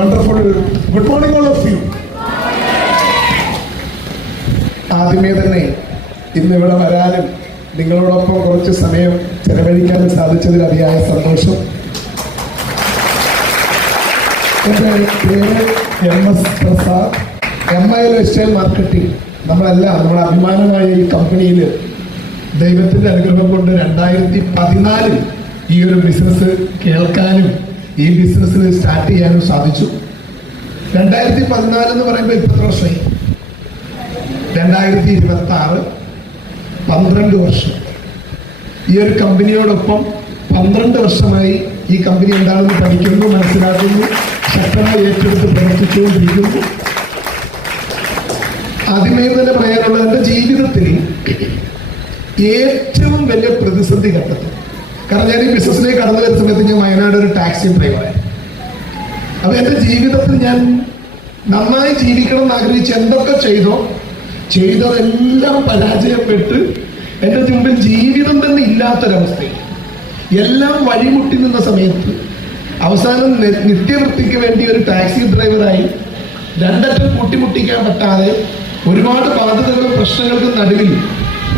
Wonderful good morning all of you. ആദ്യമേ തന്നെ ഇന്നിവിടെ വരാനും നിങ്ങളോടൊപ്പം കുറച്ച് സമയം ചെലവഴിക്കാനും സാധിച്ചതിൽ അതിയായ സന്തോഷം. എൻ്റെ പേര് MS Prasad. MIL textile marketing നമ്മളെല്ലാം നമ്മുടെ അഭിമാനമായ ഈ കമ്പനിയിൽ ദൈവത്തിൻ്റെ അനുഗ്രഹം കൊണ്ട് 2014 ഈ ഒരു ബിസിനസ് കേൾക്കാനും ഈ ബിസിനസ്സിൽ സ്റ്റാർട്ട് ചെയ്യാനും സാധിച്ചു. 2014 എന്ന് പറയുമ്പോൾ 20 വർഷമായി. 2026 12 വർഷം. ഈ ഒരു കമ്പനിയോടൊപ്പം 12 വർഷമായി ഈ കമ്പനി എന്താണെന്ന് പഠിക്കുന്നു, മനസ്സിലാക്കുന്നു, ശക്തമായി ഏറ്റെടുത്ത് പ്രവർത്തിച്ചുകൊണ്ടിരിക്കുന്നു. ആദ്യമേ തന്നെ പറയാനുള്ളത്, എൻ്റെ ജീവിതത്തിൽ ഏറ്റവും വലിയ പ്രതിസന്ധി ഘട്ടത്തിൽ, കാരണം ഞാൻ ഈ ബിസിനസ്സിലേക്ക് കടന്നു വരുന്ന സമയത്ത് ഞാൻ വയനാട് ഒരു ടാക്സി ഡ്രൈവറായിരുന്നു. അപ്പൊ എൻ്റെ ജീവിതത്തിൽ ഞാൻ നന്നായി ജീവിക്കണം എന്ന് ആഗ്രഹിച്ച് എന്തൊക്കെ ചെയ്തതെല്ലാം പരാജയപ്പെട്ട് എൻ്റെ മുമ്പിൽ ജീവിതം തന്നെ ഇല്ലാത്തൊരവസ്ഥയിൽ എല്ലാം വഴിമുട്ടി നിന്ന സമയത്ത് അവസാനം നിത്യവൃത്തിക്ക് വേണ്ടി ഒരു ടാക്സി ഡ്രൈവറായി രണ്ടറ്റം കൂട്ടിമുട്ടിക്കാൻ പറ്റാതെ ഒരുപാട് ബാധ്യതകളും പ്രശ്നങ്ങൾക്കും നടുവിൽ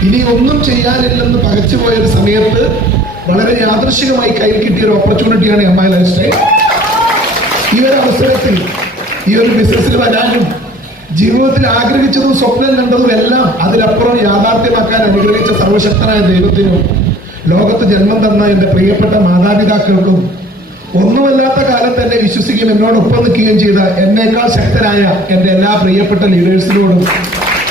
ഇനി ഒന്നും ചെയ്യാനില്ലെന്ന് പകച്ചുപോയ ഒരു സമയത്ത് വളരെ യാദൃശികമായി കയ്യിൽ കിട്ടിയ ഒരു ഓപ്പർച്യൂണിറ്റിയാണ് MIL ടെക്സ്റ്റൈൽ. ഈ ഒരു അവസരത്തിൽ ഈ ഒരു ബിസിനസ്സിൽ വരാനും ജീവിതത്തിൽ ആഗ്രഹിച്ചതും സ്വപ്നം കണ്ടതും എല്ലാം അതിലപ്പുറം യാഥാർത്ഥ്യമാക്കാൻ അനുഗ്രഹിച്ച സർവശക്തനായ ദൈവത്തിനും ലോകത്ത് ജന്മം തന്ന എൻ്റെ പ്രിയപ്പെട്ട മാതാപിതാക്കൾക്കും ഒന്നുമല്ലാത്ത കാലം തന്നെ വിശ്വസിക്കുകയും എന്നോടൊപ്പം നിൽക്കുകയും ചെയ്ത എന്നേക്കാൾ ശക്തരായ എൻ്റെ എല്ലാ പ്രിയപ്പെട്ട ലീഡേഴ്സിനോടും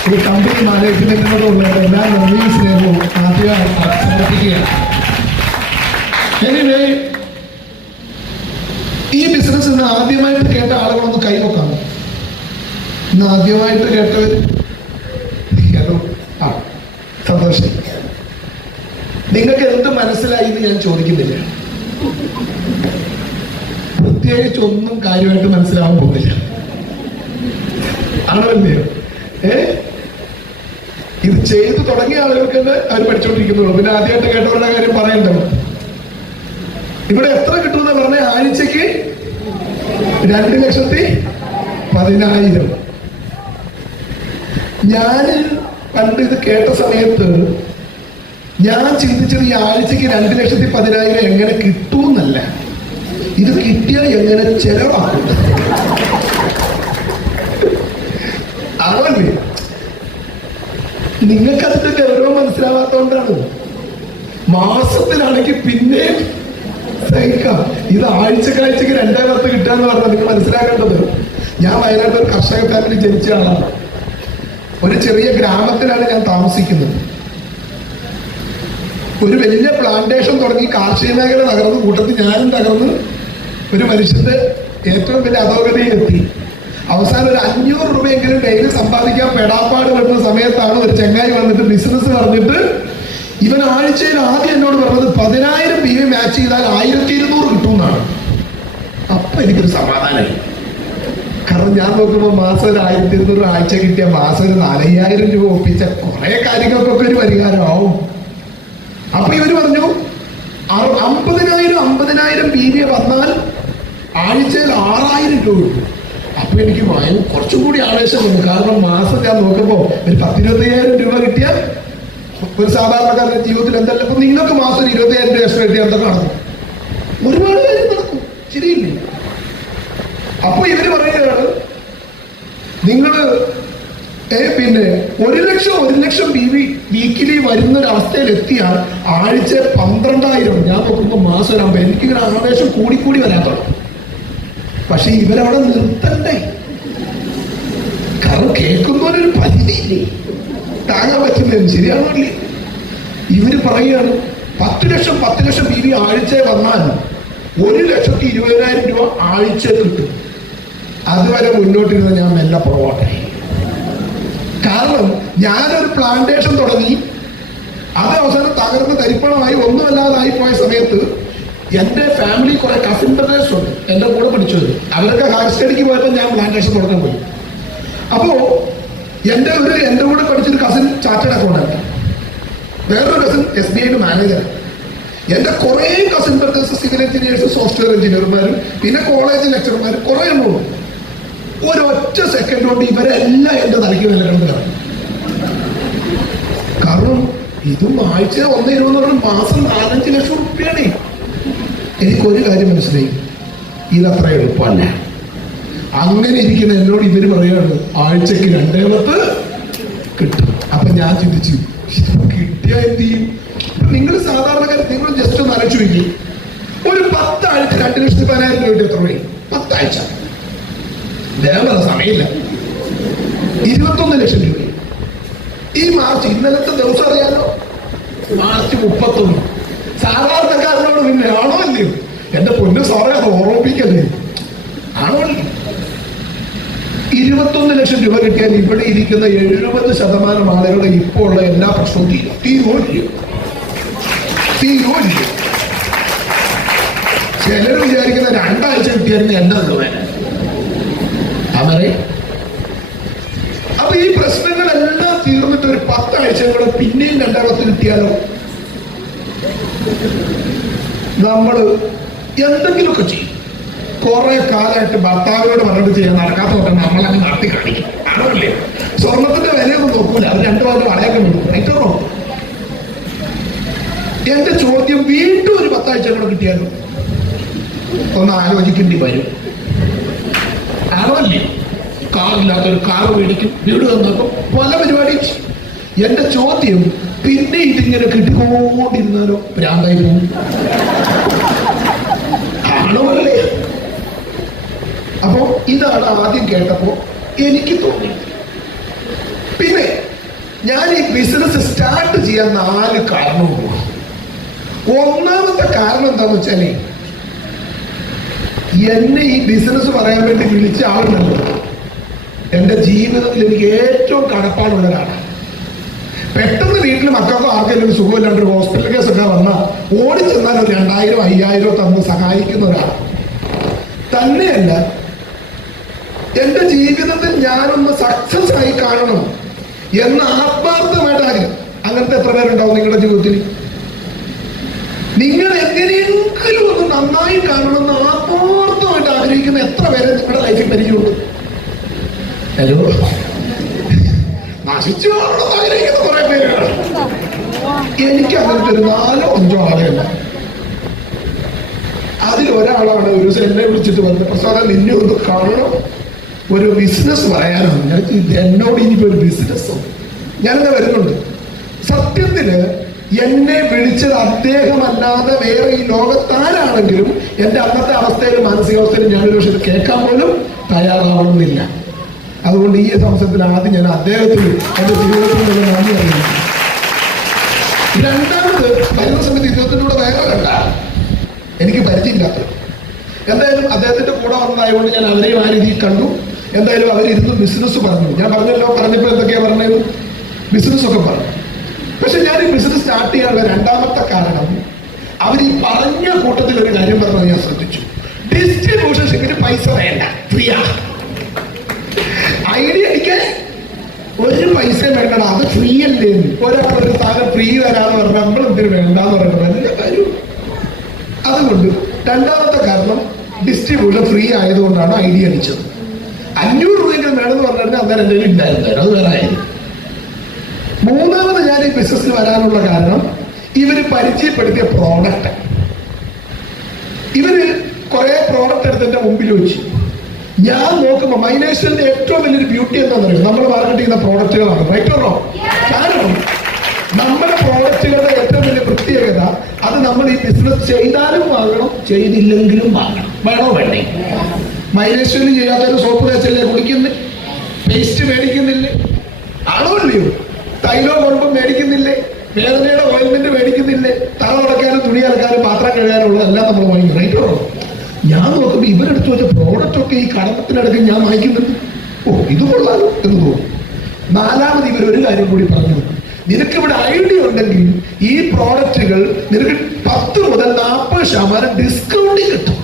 ഒരു കമ്പനി മാനേജ്മെന്റിനോടുള്ള എല്ലാ നന്ദിയും സ്നേഹവും ആദ്യമായി സമർപ്പിക്കുകയാണ്. എനിവേ, ഈ ബിസിനസ് ഇന്ന് ആദ്യമായിട്ട് കേട്ട ആളുകളൊന്ന് കൈവക്കാം. ഇന്ന് ആദ്യമായിട്ട് കേട്ടവർ സന്തോഷം. നിങ്ങൾക്ക് എന്ത് മനസ്സിലായി എന്ന് ഞാൻ ചോദിക്കുന്നില്ല. പ്രത്യേകിച്ച് ഒന്നും കാര്യമായിട്ട് മനസ്സിലാവാൻ പോകുന്നില്ല. ആണല്ലോ ഇത് ചെയ്തു തുടങ്ങിയ ആളുകൾക്ക് അവർ പഠിച്ചോണ്ടിരിക്കുന്നുള്ളൂ. പിന്നെ ആദ്യമായിട്ട് കേട്ടവരുടെ കാര്യം പറയണ്ടല്ലോ. ഇവിടെ എത്ര കിട്ടുമെന്ന് പറഞ്ഞ ആഴ്ചക്ക് 2,10,000. ഞാൻ പണ്ട് ഇത് കേട്ട സമയത്ത് ഞാൻ ചിന്തിച്ചത് ഈ ആഴ്ചക്ക് 2,10,000 എങ്ങനെ കിട്ടൂന്നല്ല, ഇത് കിട്ടിയാൽ എങ്ങനെ ചെലവാക്കും. അതല്ലേ, നിങ്ങൾക്ക് അതിന്റെ ഗൗരവം മനസ്സിലാവാത്തോണ്ടാണ്. മാസത്തിലാണെങ്കിൽ പിന്നെ സഹിക്കാം. ഇത് ആഴ്ചക്കാഴ്ചക്ക് 2,10,000 കിട്ടാന്ന് പറഞ്ഞാൽ നിങ്ങൾ മനസ്സിലാക്കേണ്ടത്. ഞാൻ വയനാട്ടിൽ ഒരു കർഷക ഫാമിലി ജനിച്ച ആളാണ്. ഒരു ചെറിയ ഗ്രാമത്തിലാണ് ഞാൻ താമസിക്കുന്നത്. ഒരു വലിയ പ്ലാന്റേഷൻ തുടങ്ങി കാർഷിക മേഖല തകർന്ന്, കൂട്ടത്തിൽ ഞാനും തകർന്ന് ഒരു മനുഷ്യന്റെ ഏറ്റവും വലിയ അധോഗതിയിലെത്തി. അവസാനം ഒരു 500 രൂപയെങ്കിലും ഡെയിലി സമ്പാദിക്കാൻ പെടാപ്പാട് പെടുന്ന സമയത്താണ് ഒരു ചെങ്ങായി വന്നിട്ട് ബിസിനസ് പറഞ്ഞിട്ട് ഇവൻ ആഴ്ചയിൽ ആദ്യം എന്നോട് പറഞ്ഞത് 10,000 PV മാച്ച് ചെയ്താൽ 1,200 കിട്ടുമെന്നാണ്. അപ്പൊ എനിക്കൊരു സമാധാനമായി. കാരണം ഞാൻ നോക്കുമ്പോൾ മാസം ഒരു 1,200 ആഴ്ച കിട്ടിയ മാസം ഒരു 4,000 രൂപ ഒപ്പിച്ച കുറെ കാര്യങ്ങൾക്കൊക്കെ ഒരു പരിഹാരമാവും. അപ്പൊ ഇവര് പറഞ്ഞു 50,000 PV വന്നാൽ ആഴ്ചയിൽ 6,000 രൂപ കിട്ടും. അപ്പൊ എനിക്ക് കുറച്ചും കൂടി ആവേശം വന്നു. കാരണം മാസം ഞാൻ നോക്കുമ്പോൾ ഒരു 10,000-20,000 രൂപ കിട്ടിയാൽ ഒരു സാധാരണക്കാരന്റെ ജീവിതത്തിൽ എന്തല്ല. അപ്പൊ നിങ്ങൾക്ക് മാസം 20,000 രൂപ എക്സ്ട്രാ കിട്ടിയാൽ എന്തൊക്കെ നടക്കും? ഒരുപാട് കാര്യം നടക്കും, ശരിയില്ലേ? അപ്പൊ ഇവര് പറയുകയാണ്, നിങ്ങള് പിന്നെ 1,00,000 PV വീക്കിലി വരുന്നൊരവസ്ഥയിൽ എത്തിയാൽ ആഴ്ച 12,000. ഞാൻ നോക്കുമ്പോൾ മാസം ഒരു 50. എനിക്കിങ്ങനെ ആവേശം കൂടിക്കൂടി വരാൻ തുടങ്ങും. പക്ഷെ ഇവരവിടെ നിർത്തണ്ടേ? കാരണം കേൾക്കുന്നവരൊരു പരിധിയില്ലേ, താങ്ങാൻ പറ്റുന്നതിന്. ശരിയാണോ അല്ലേ? ഇവര് പറയുകയാണ് 10,00,000 PV ആഴ്ച വന്നാൽ 1,20,000 രൂപ ആഴ്ച കിട്ടും. അതുവരെ മുന്നോട്ടിരുന്ന ഞാൻ മെല്ലെ പുറകോട്ടെ. കാരണം ഞാനൊരു പ്ലാന്റേഷൻ തുടങ്ങി, അത് അവസാനം തകർന്ന് തരിപ്പണമായി ഒന്നുമല്ലാതായി പോയ സമയത്ത് എൻ്റെ ഫാമിലി കുറെ കസിൻ ബ്രദേഴ്സ് ഉണ്ട് എൻ്റെ കൂടെ പഠിച്ചത്. അവരൊക്കെ ഹയർ സ്റ്റഡിക്ക് പോയപ്പോൾ ഞാൻ പ്ലാന്റേഷൻ തുടങ്ങാൻ പോയി. അപ്പോ എൻ്റെ കൂടെ പഠിച്ചൊരു കസിൻ ചാർട്ടേഡ് അക്കൗണ്ടന്റ്, വേറൊരു കസിൻ SBI മാനേജർ. എന്റെ കുറെ cousin brothers civil engineers, software എഞ്ചിനീയർമാരും പിന്നെ കോളേജ് ലെക്ചർമാരും കുറെ എണ്ണം. ഒരൊറ്റ സെക്കൻഡ് കൊണ്ട് ഇവരെല്ലാം എന്റെ തലയ്ക്ക് വില കിടന്നു. കാരണം ഇതും ആഴ്ച 1.20 മാസം 4-5 ലക്ഷം റുപ്യാണ്. എനിക്കൊരു കാര്യം മനസ്സിലായി, ഇതത്ര എളുപ്പമല്ല. അങ്ങനെ ഇരിക്കുന്ന എന്നോട് ഇവര് പറയാണ് ആഴ്ചക്ക് 2 കിട്ടും. അപ്പൊ ഞാൻ ചിന്തിച്ചു, കിട്ടിയ എന്ത് ചെയ്യും? നിങ്ങൾ സാധാരണക്കാർ, നിങ്ങൾ ജസ്റ്റ് ഒന്ന് അരച്ചു വയ്ക്കും. ഒരു 10 ആഴ്ച 2,10,000 രൂപ എത്ര രൂപ? 10 ആഴ്ച വേറെ സമയമില്ല. 21 ലക്ഷം രൂപ. ഈ മാർച്ച്, ഇന്നലത്തെ ദിവസം അറിയാലോ, മാർച്ച് 31. സാധാരണക്കാരനോട് പിന്നെ ആണോ അല്ലയോ? എന്റെ പൊന്നു സാറേ, അത് ഓർമ്മിപ്പിക്കല്ലേ, ആണോ അല്ലേ? 21 ലക്ഷം രൂപ കിട്ടിയാൽ ഇവിടെ ഇരിക്കുന്ന 70% ആളുകളുടെ ഇപ്പോൾ ഉള്ള എല്ലാ പ്രശ്നവും തീരുമാനിക്കും. ചിലർ വിചാരിക്കുന്ന 2 ആഴ്ച കിട്ടിയായിരുന്നു എന്നെ വേണം. അവരെ അപ്പൊ ഈ പ്രശ്നങ്ങളെല്ലാം തീർന്നിട്ട് ഒരു 10 ആഴ്ചകൾ പിന്നെയും 2 കിട്ടിയാലോ? നമ്മള് എന്തെങ്കിലുമൊക്കെ ചെയ്യും. കുറെ കാലമായിട്ട് ഭർത്താവിനോട് പറഞ്ഞിട്ട് ചെയ്യാൻ നടക്കാത്ത തൊട്ട് നമ്മളങ്ങ് നടത്തി കാണിക്കും. ആണല്ലേ? സ്വർണത്തിന്റെ വിലയൊന്നും നോക്കൂല, അത് 2 വാരം വളയൊക്കെ കൊടുക്കും. ഏറ്റവും എന്റെ ചോദ്യം, വീണ്ടും ഒരു 10 ആഴ്ച കൂടെ കിട്ടിയാലും ഒന്ന് ആലോചിക്കേണ്ടി വരും. ആണല്ലേ? കാറില്ലാത്തൊരു കാർ മേടിക്കും, വീട് തന്നപ്പോ പല പരിപാടി. എന്റെ ചോദ്യം, പിന്നെ ഇതിങ്ങനെ കിട്ടിക്കൊണ്ടിരുന്നാലോ? ഭ്രാന്തായിരുന്നു. ആണോ അല്ലേ? അപ്പോ ഇതാണ് ആദ്യം കേട്ടപ്പോ എനിക്ക് തോന്നി. പിന്നെ ഞാൻ ഈ ബിസിനസ് സ്റ്റാർട്ട് ചെയ്യാൻ 4 കാരണവും. ഒന്നാമത്തെ കാരണം എന്താന്ന് വെച്ചാല്, എന്നെ ഈ ബിസിനസ് പറയാൻ വേണ്ടി വിളിച്ച ആളുണ്ടല്ലോ, എന്റെ ജീവിതത്തിൽ എനിക്ക് ഏറ്റവും കടപ്പാടുള്ള ഒരാളാണ്. പെട്ടെന്ന് വീട്ടിൽ മക്കൾക്കോ ആർക്കെങ്കിലും സുഖമില്ലാണ്ട് ഒരു ഹോസ്പിറ്റൽ കേസൊക്കെ വന്നാൽ ഓടിച്ചെന്നാൽ ഒരു 2,000-5,000 തന്ന് സഹായിക്കുന്ന ഒരാളാണ്. തന്നെയല്ല, എന്റെ ജീവിതത്തിൽ ഞാനൊന്ന് സക്സസ് ആയി കാണണം എന്ന് ആത്മാർത്ഥമായിട്ട് ആഗ്രഹം. അങ്ങനത്തെ എത്ര പേരുണ്ടാവും നിങ്ങളുടെ ജീവിതത്തിൽ? നിങ്ങൾ എങ്ങനെയെങ്കിലും ഒന്ന് നന്നായി കാണണമെന്ന് ആത്മാർത്ഥമായിട്ട് ആഗ്രഹിക്കുന്ന എത്ര പേരെ നിങ്ങളുടെ ലൈഫിൽ പരിചയമുണ്ട്? ഹലോ, നശിച്ചു കാണണമെന്ന് ആഗ്രഹിക്കുന്ന കുറെ പേരാണ്. എനിക്ക് അങ്ങനത്തെ ഒരു 4-5 ആളുകളല്ല. അതിലൊരാളാണ് ഒരു ദിവസം എന്നെ വിളിച്ചിട്ട് വന്നത്, പ്രസാദം നിന്നെ ഒന്ന് കാണണം, ഒരു ബിസിനസ് പറയാനാണ്. ഞാൻ എന്നോട് ഇനിയിപ്പോ ഒരു ബിസിനസ്സോ? ഞാനിങ്ങനെ വരുന്നുണ്ട്. സത്യത്തില് എന്നെ വിളിച്ചത് അദ്ദേഹമല്ലാതെ വേറെ ഈ ലോകത്താരാണെങ്കിലും എന്റെ അന്നത്തെ അവസ്ഥയിലും മാനസികാവസ്ഥയിലും ഞാനൊരു പക്ഷെ കേൾക്കാൻ പോലും തയ്യാറാവണമെന്നില്ല. അതുകൊണ്ട് ഈ സംശയത്തിൽ ആദ്യം ഞാൻ അദ്ദേഹത്തിന് എന്റെ ജീവിതത്തിൽ നിന്ന് നന്ദി അറിയുന്നു. രണ്ടാമത്, വരുന്ന സമയത്ത് ഇദ്ദേഹത്തിൻ്റെ കൂടെ വേറെ കണ്ട എനിക്ക് പരിചയമില്ലാത്തത്. എന്തായാലും അദ്ദേഹത്തിന്റെ കൂടെ വന്നതായതുകൊണ്ട് ഞാൻ അവരെയും ആ രീതിയിൽ കണ്ടു. എന്തായാലും അവരിരുന്ന് ബിസിനസ് പറഞ്ഞു. ഞാൻ പറഞ്ഞല്ലോ, പറഞ്ഞപ്പോ എന്തൊക്കെയാ പറഞ്ഞത്? ബിസിനസ് ഒക്കെ പറഞ്ഞു. പക്ഷെ ഞാൻ ഈ ബിസിനസ് സ്റ്റാർട്ട് ചെയ്യാനുള്ള രണ്ടാമത്തെ കാരണം, അവർ ഈ പറഞ്ഞ കൂട്ടത്തിൽ ഒരു കാര്യം പറഞ്ഞത് ഞാൻ ശ്രദ്ധിച്ചു. ഡിസ്ട്രിബ്യൂഷൻഷിപ്പിന് പൈസ വേണ്ട, ഫ്രീയാ. ഐഡിയ അടിക്കാൻ ഒരു പൈസയും വേണ്ടടാ, അത് ഫ്രീ അല്ലേ. ഒരാളൊരു സാധനം ഫ്രീ തരാന്ന് പറഞ്ഞാൽ നമ്മൾ എന്തിനു വേണ്ടാന്ന് പറയുന്നത് വലിയ കാര്യം. അതുകൊണ്ട് രണ്ടാമത്തെ കാരണം, ഡിസ്ട്രിബ്യൂഷൻ ഫ്രീ ആയതുകൊണ്ടാണ് ഐഡിയ അടിച്ചത്. 500 രൂപയെങ്കിലും വേണമെന്ന് പറഞ്ഞാൽ അന്നേരം എന്തെങ്കിലും ഇല്ലായിരുന്നു, അത് വേറെ ആയിരുന്നു. മൂന്നാമത് ഞാൻ ഈ ബിസിനസ്സിൽ വരാനുള്ള കാരണം, ഇവര് പരിചയപ്പെടുത്തിയ പ്രോഡക്റ്റ്. ഇവര് കുറെ പ്രോഡക്റ്റ് എടുത്ത് എന്റെ മുമ്പിൽ വെച്ചു. ഞാൻ നോക്കുമ്പോ മൈനേഷന്റെ ഏറ്റവും വലിയൊരു ബ്യൂട്ടി എന്താണെന്ന് അറിയാം, നമ്മൾ മാർക്കറ്റ് ചെയ്യുന്ന പ്രോഡക്റ്റുകളാണ്. Right or wrong? കാരണം നമ്മുടെ പ്രോഡക്റ്റുകളുടെ ഏറ്റവും വലിയ പ്രത്യേകത, അത് നമ്മൾ ഈ ബിസിനസ് ചെയ്താലും വാങ്ങണം, ചെയ്തില്ലെങ്കിലും വാങ്ങണം. വേണോ വേണ്ടേ? മൈനേഷനിൽ ചെയ്യാത്തൊരു സോപ്പ് തേച്ചല്ലേ കുടിക്കുന്നില്ല, പേസ്റ്റ് മേടിക്കുന്നില്ലേ? ആണോ ഇല്ലയോ? തൈലോ കൊണ്ടും മേടിക്കുന്നില്ലേ? വേദനയുടെ ഓയിൽമെന്റ് മേടിക്കുന്നില്ലേ? തറ തുടക്കാനും തുണി അലക്കാനും പാത്രം കഴുകാനുള്ളതെല്ലാം നമ്മൾ വാങ്ങിക്കും. Right or wrong? ഞാൻ നോക്കുമ്പോൾ ഇവരെടുത്ത് വെച്ച പ്രോഡക്റ്റ് ഒക്കെ ഈ കടമത്തിനടക്ക് ഞാൻ വാങ്ങിക്കുന്നുണ്ട്. ഓ, ഇത് കൊള്ളാലോ എന്ന് തോന്നും. നാലാമത് ഇവരൊരു കാര്യം കൂടി പറഞ്ഞു, നിനക്കിവിടെ ഐഡിയ ഉണ്ടെങ്കിൽ ഈ പ്രോഡക്റ്റുകൾ നിനക്ക് 10 മുതൽ 40% ഡിസ്കൗണ്ട് കിട്ടും.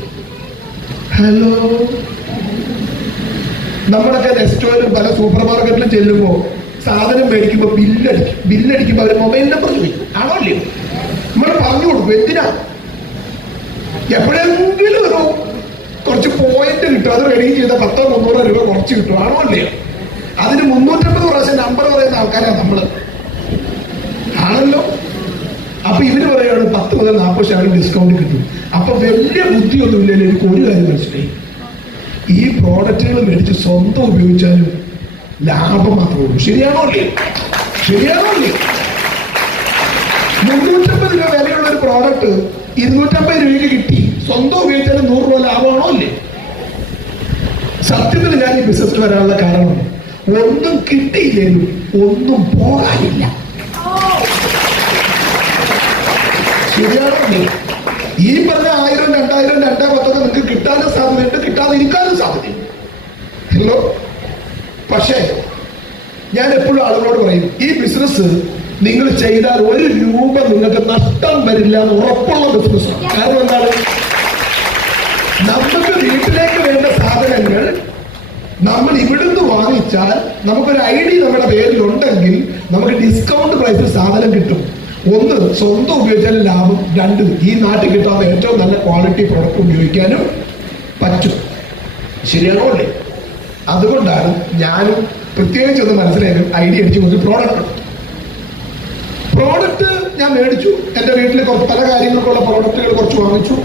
ഹലോ, നമ്മളൊക്കെ റെസ്റ്റോറന്റും പല സൂപ്പർ മാർക്കറ്റിലും ചെല്ലുമ്പോൾ സാധനം മേടിക്കുമ്പോൾ ബില്ലടിക്കുമ്പോൾ അവർ മൊബൈൽ നമ്പർ ചോദിക്കും. ആണോ അല്ലയോ? നമ്മൾ ഇവൻ പറഞ്ഞു കൊടുക്കും. എന്തിനാ? എപ്പോഴെങ്കിലും ഒരു കുറച്ച് പോയിന്റ് കിട്ടും, അത് റെഡി ചെയ്ത 100-300 രൂപ കുറച്ച് കിട്ടും. ആണോ അല്ലയോ? അതിന് 350 പ്രാവശ്യം നമ്പർ പറയുന്ന ആൾക്കാരാണ് നമ്മള്. ആണല്ലോ. അപ്പൊ ഇവര് പറയാണ് 10 മുതൽ 40% ഡിസ്കൗണ്ട് കിട്ടും. അപ്പൊ വലിയ ബുദ്ധിയൊന്നുമില്ലല്ലോ. എനിക്ക് ഒരു കാര്യം മനസ്സിലായി, ഈ പ്രോഡക്റ്റുകൾ മേടിച്ച് സ്വന്തം ഉപയോഗിച്ചാലും ലാഭം മാത്രമേ ഉള്ളൂ. ശരിയാണോ അല്ലേ? ശരിയാണോ അല്ലേ? 350 രൂപ വിലയുള്ള ഒരു പ്രോഡക്റ്റ് 250 രൂപയ്ക്ക് കിട്ടി, സ്വന്തം ഉപയോഗിച്ചാലും 100 രൂപ ലാഭമാണോ അല്ലേ? സത്യത്തിൽ ഞാൻ ഈ ബിസിനസ്സിൽ വരാനുള്ള കാരണം, ഒന്നും കിട്ടിയില്ലെങ്കിലും ഒന്നും പോകാനില്ല. ശരിയാണോ? ഈ പറഞ്ഞ 1000, 2000, 2,10 നിങ്ങൾക്ക് കിട്ടാനും സാധ്യതയുണ്ട്, കിട്ടാതിരിക്കാനും സാധ്യതയുണ്ട്. ഹലോ. പക്ഷേ ഞാൻ എപ്പോഴും ആളുകളോട് പറയും, ഈ ബിസിനസ് നിങ്ങൾ ചെയ്താൽ 1 രൂപ നിങ്ങൾക്ക് നഷ്ടം വരില്ല എന്ന് ഉറപ്പുള്ള ബിസിനസ്സാണ്. കാരണം എന്താണ്? നമുക്ക് വീട്ടിലേക്ക് വേണ്ട സാധനങ്ങൾ നമ്മൾ ഇവിടുന്ന് വാങ്ങിച്ചാൽ നമുക്കൊരു ID നമ്മുടെ പേരിലുണ്ടെങ്കിൽ നമുക്ക് ഡിസ്കൗണ്ട് പ്രൈസിൽ സാധനം കിട്ടും. 1, സ്വന്തം ഉപയോഗിച്ചാലും ലാഭം. 2, ഈ നാട്ടിൽ കിട്ടാത്ത ഏറ്റവും നല്ല ക്വാളിറ്റി പ്രൊഡക്റ്റ് ഉപയോഗിക്കാനും പറ്റും. ശരിയാണോ അല്ലേ? അതുകൊണ്ടാണ് ഞാനും പ്രത്യേകിച്ച് ഒന്ന് മനസ്സിലായാലും ID അടിച്ചു ഒരു പ്രോഡക്റ്റ് ഞാൻ മേടിച്ചു. എന്റെ വീട്ടിൽ പല കാര്യങ്ങൾക്കുള്ള പ്രോഡക്റ്റുകൾ കുറച്ച് വാങ്ങിച്ചു,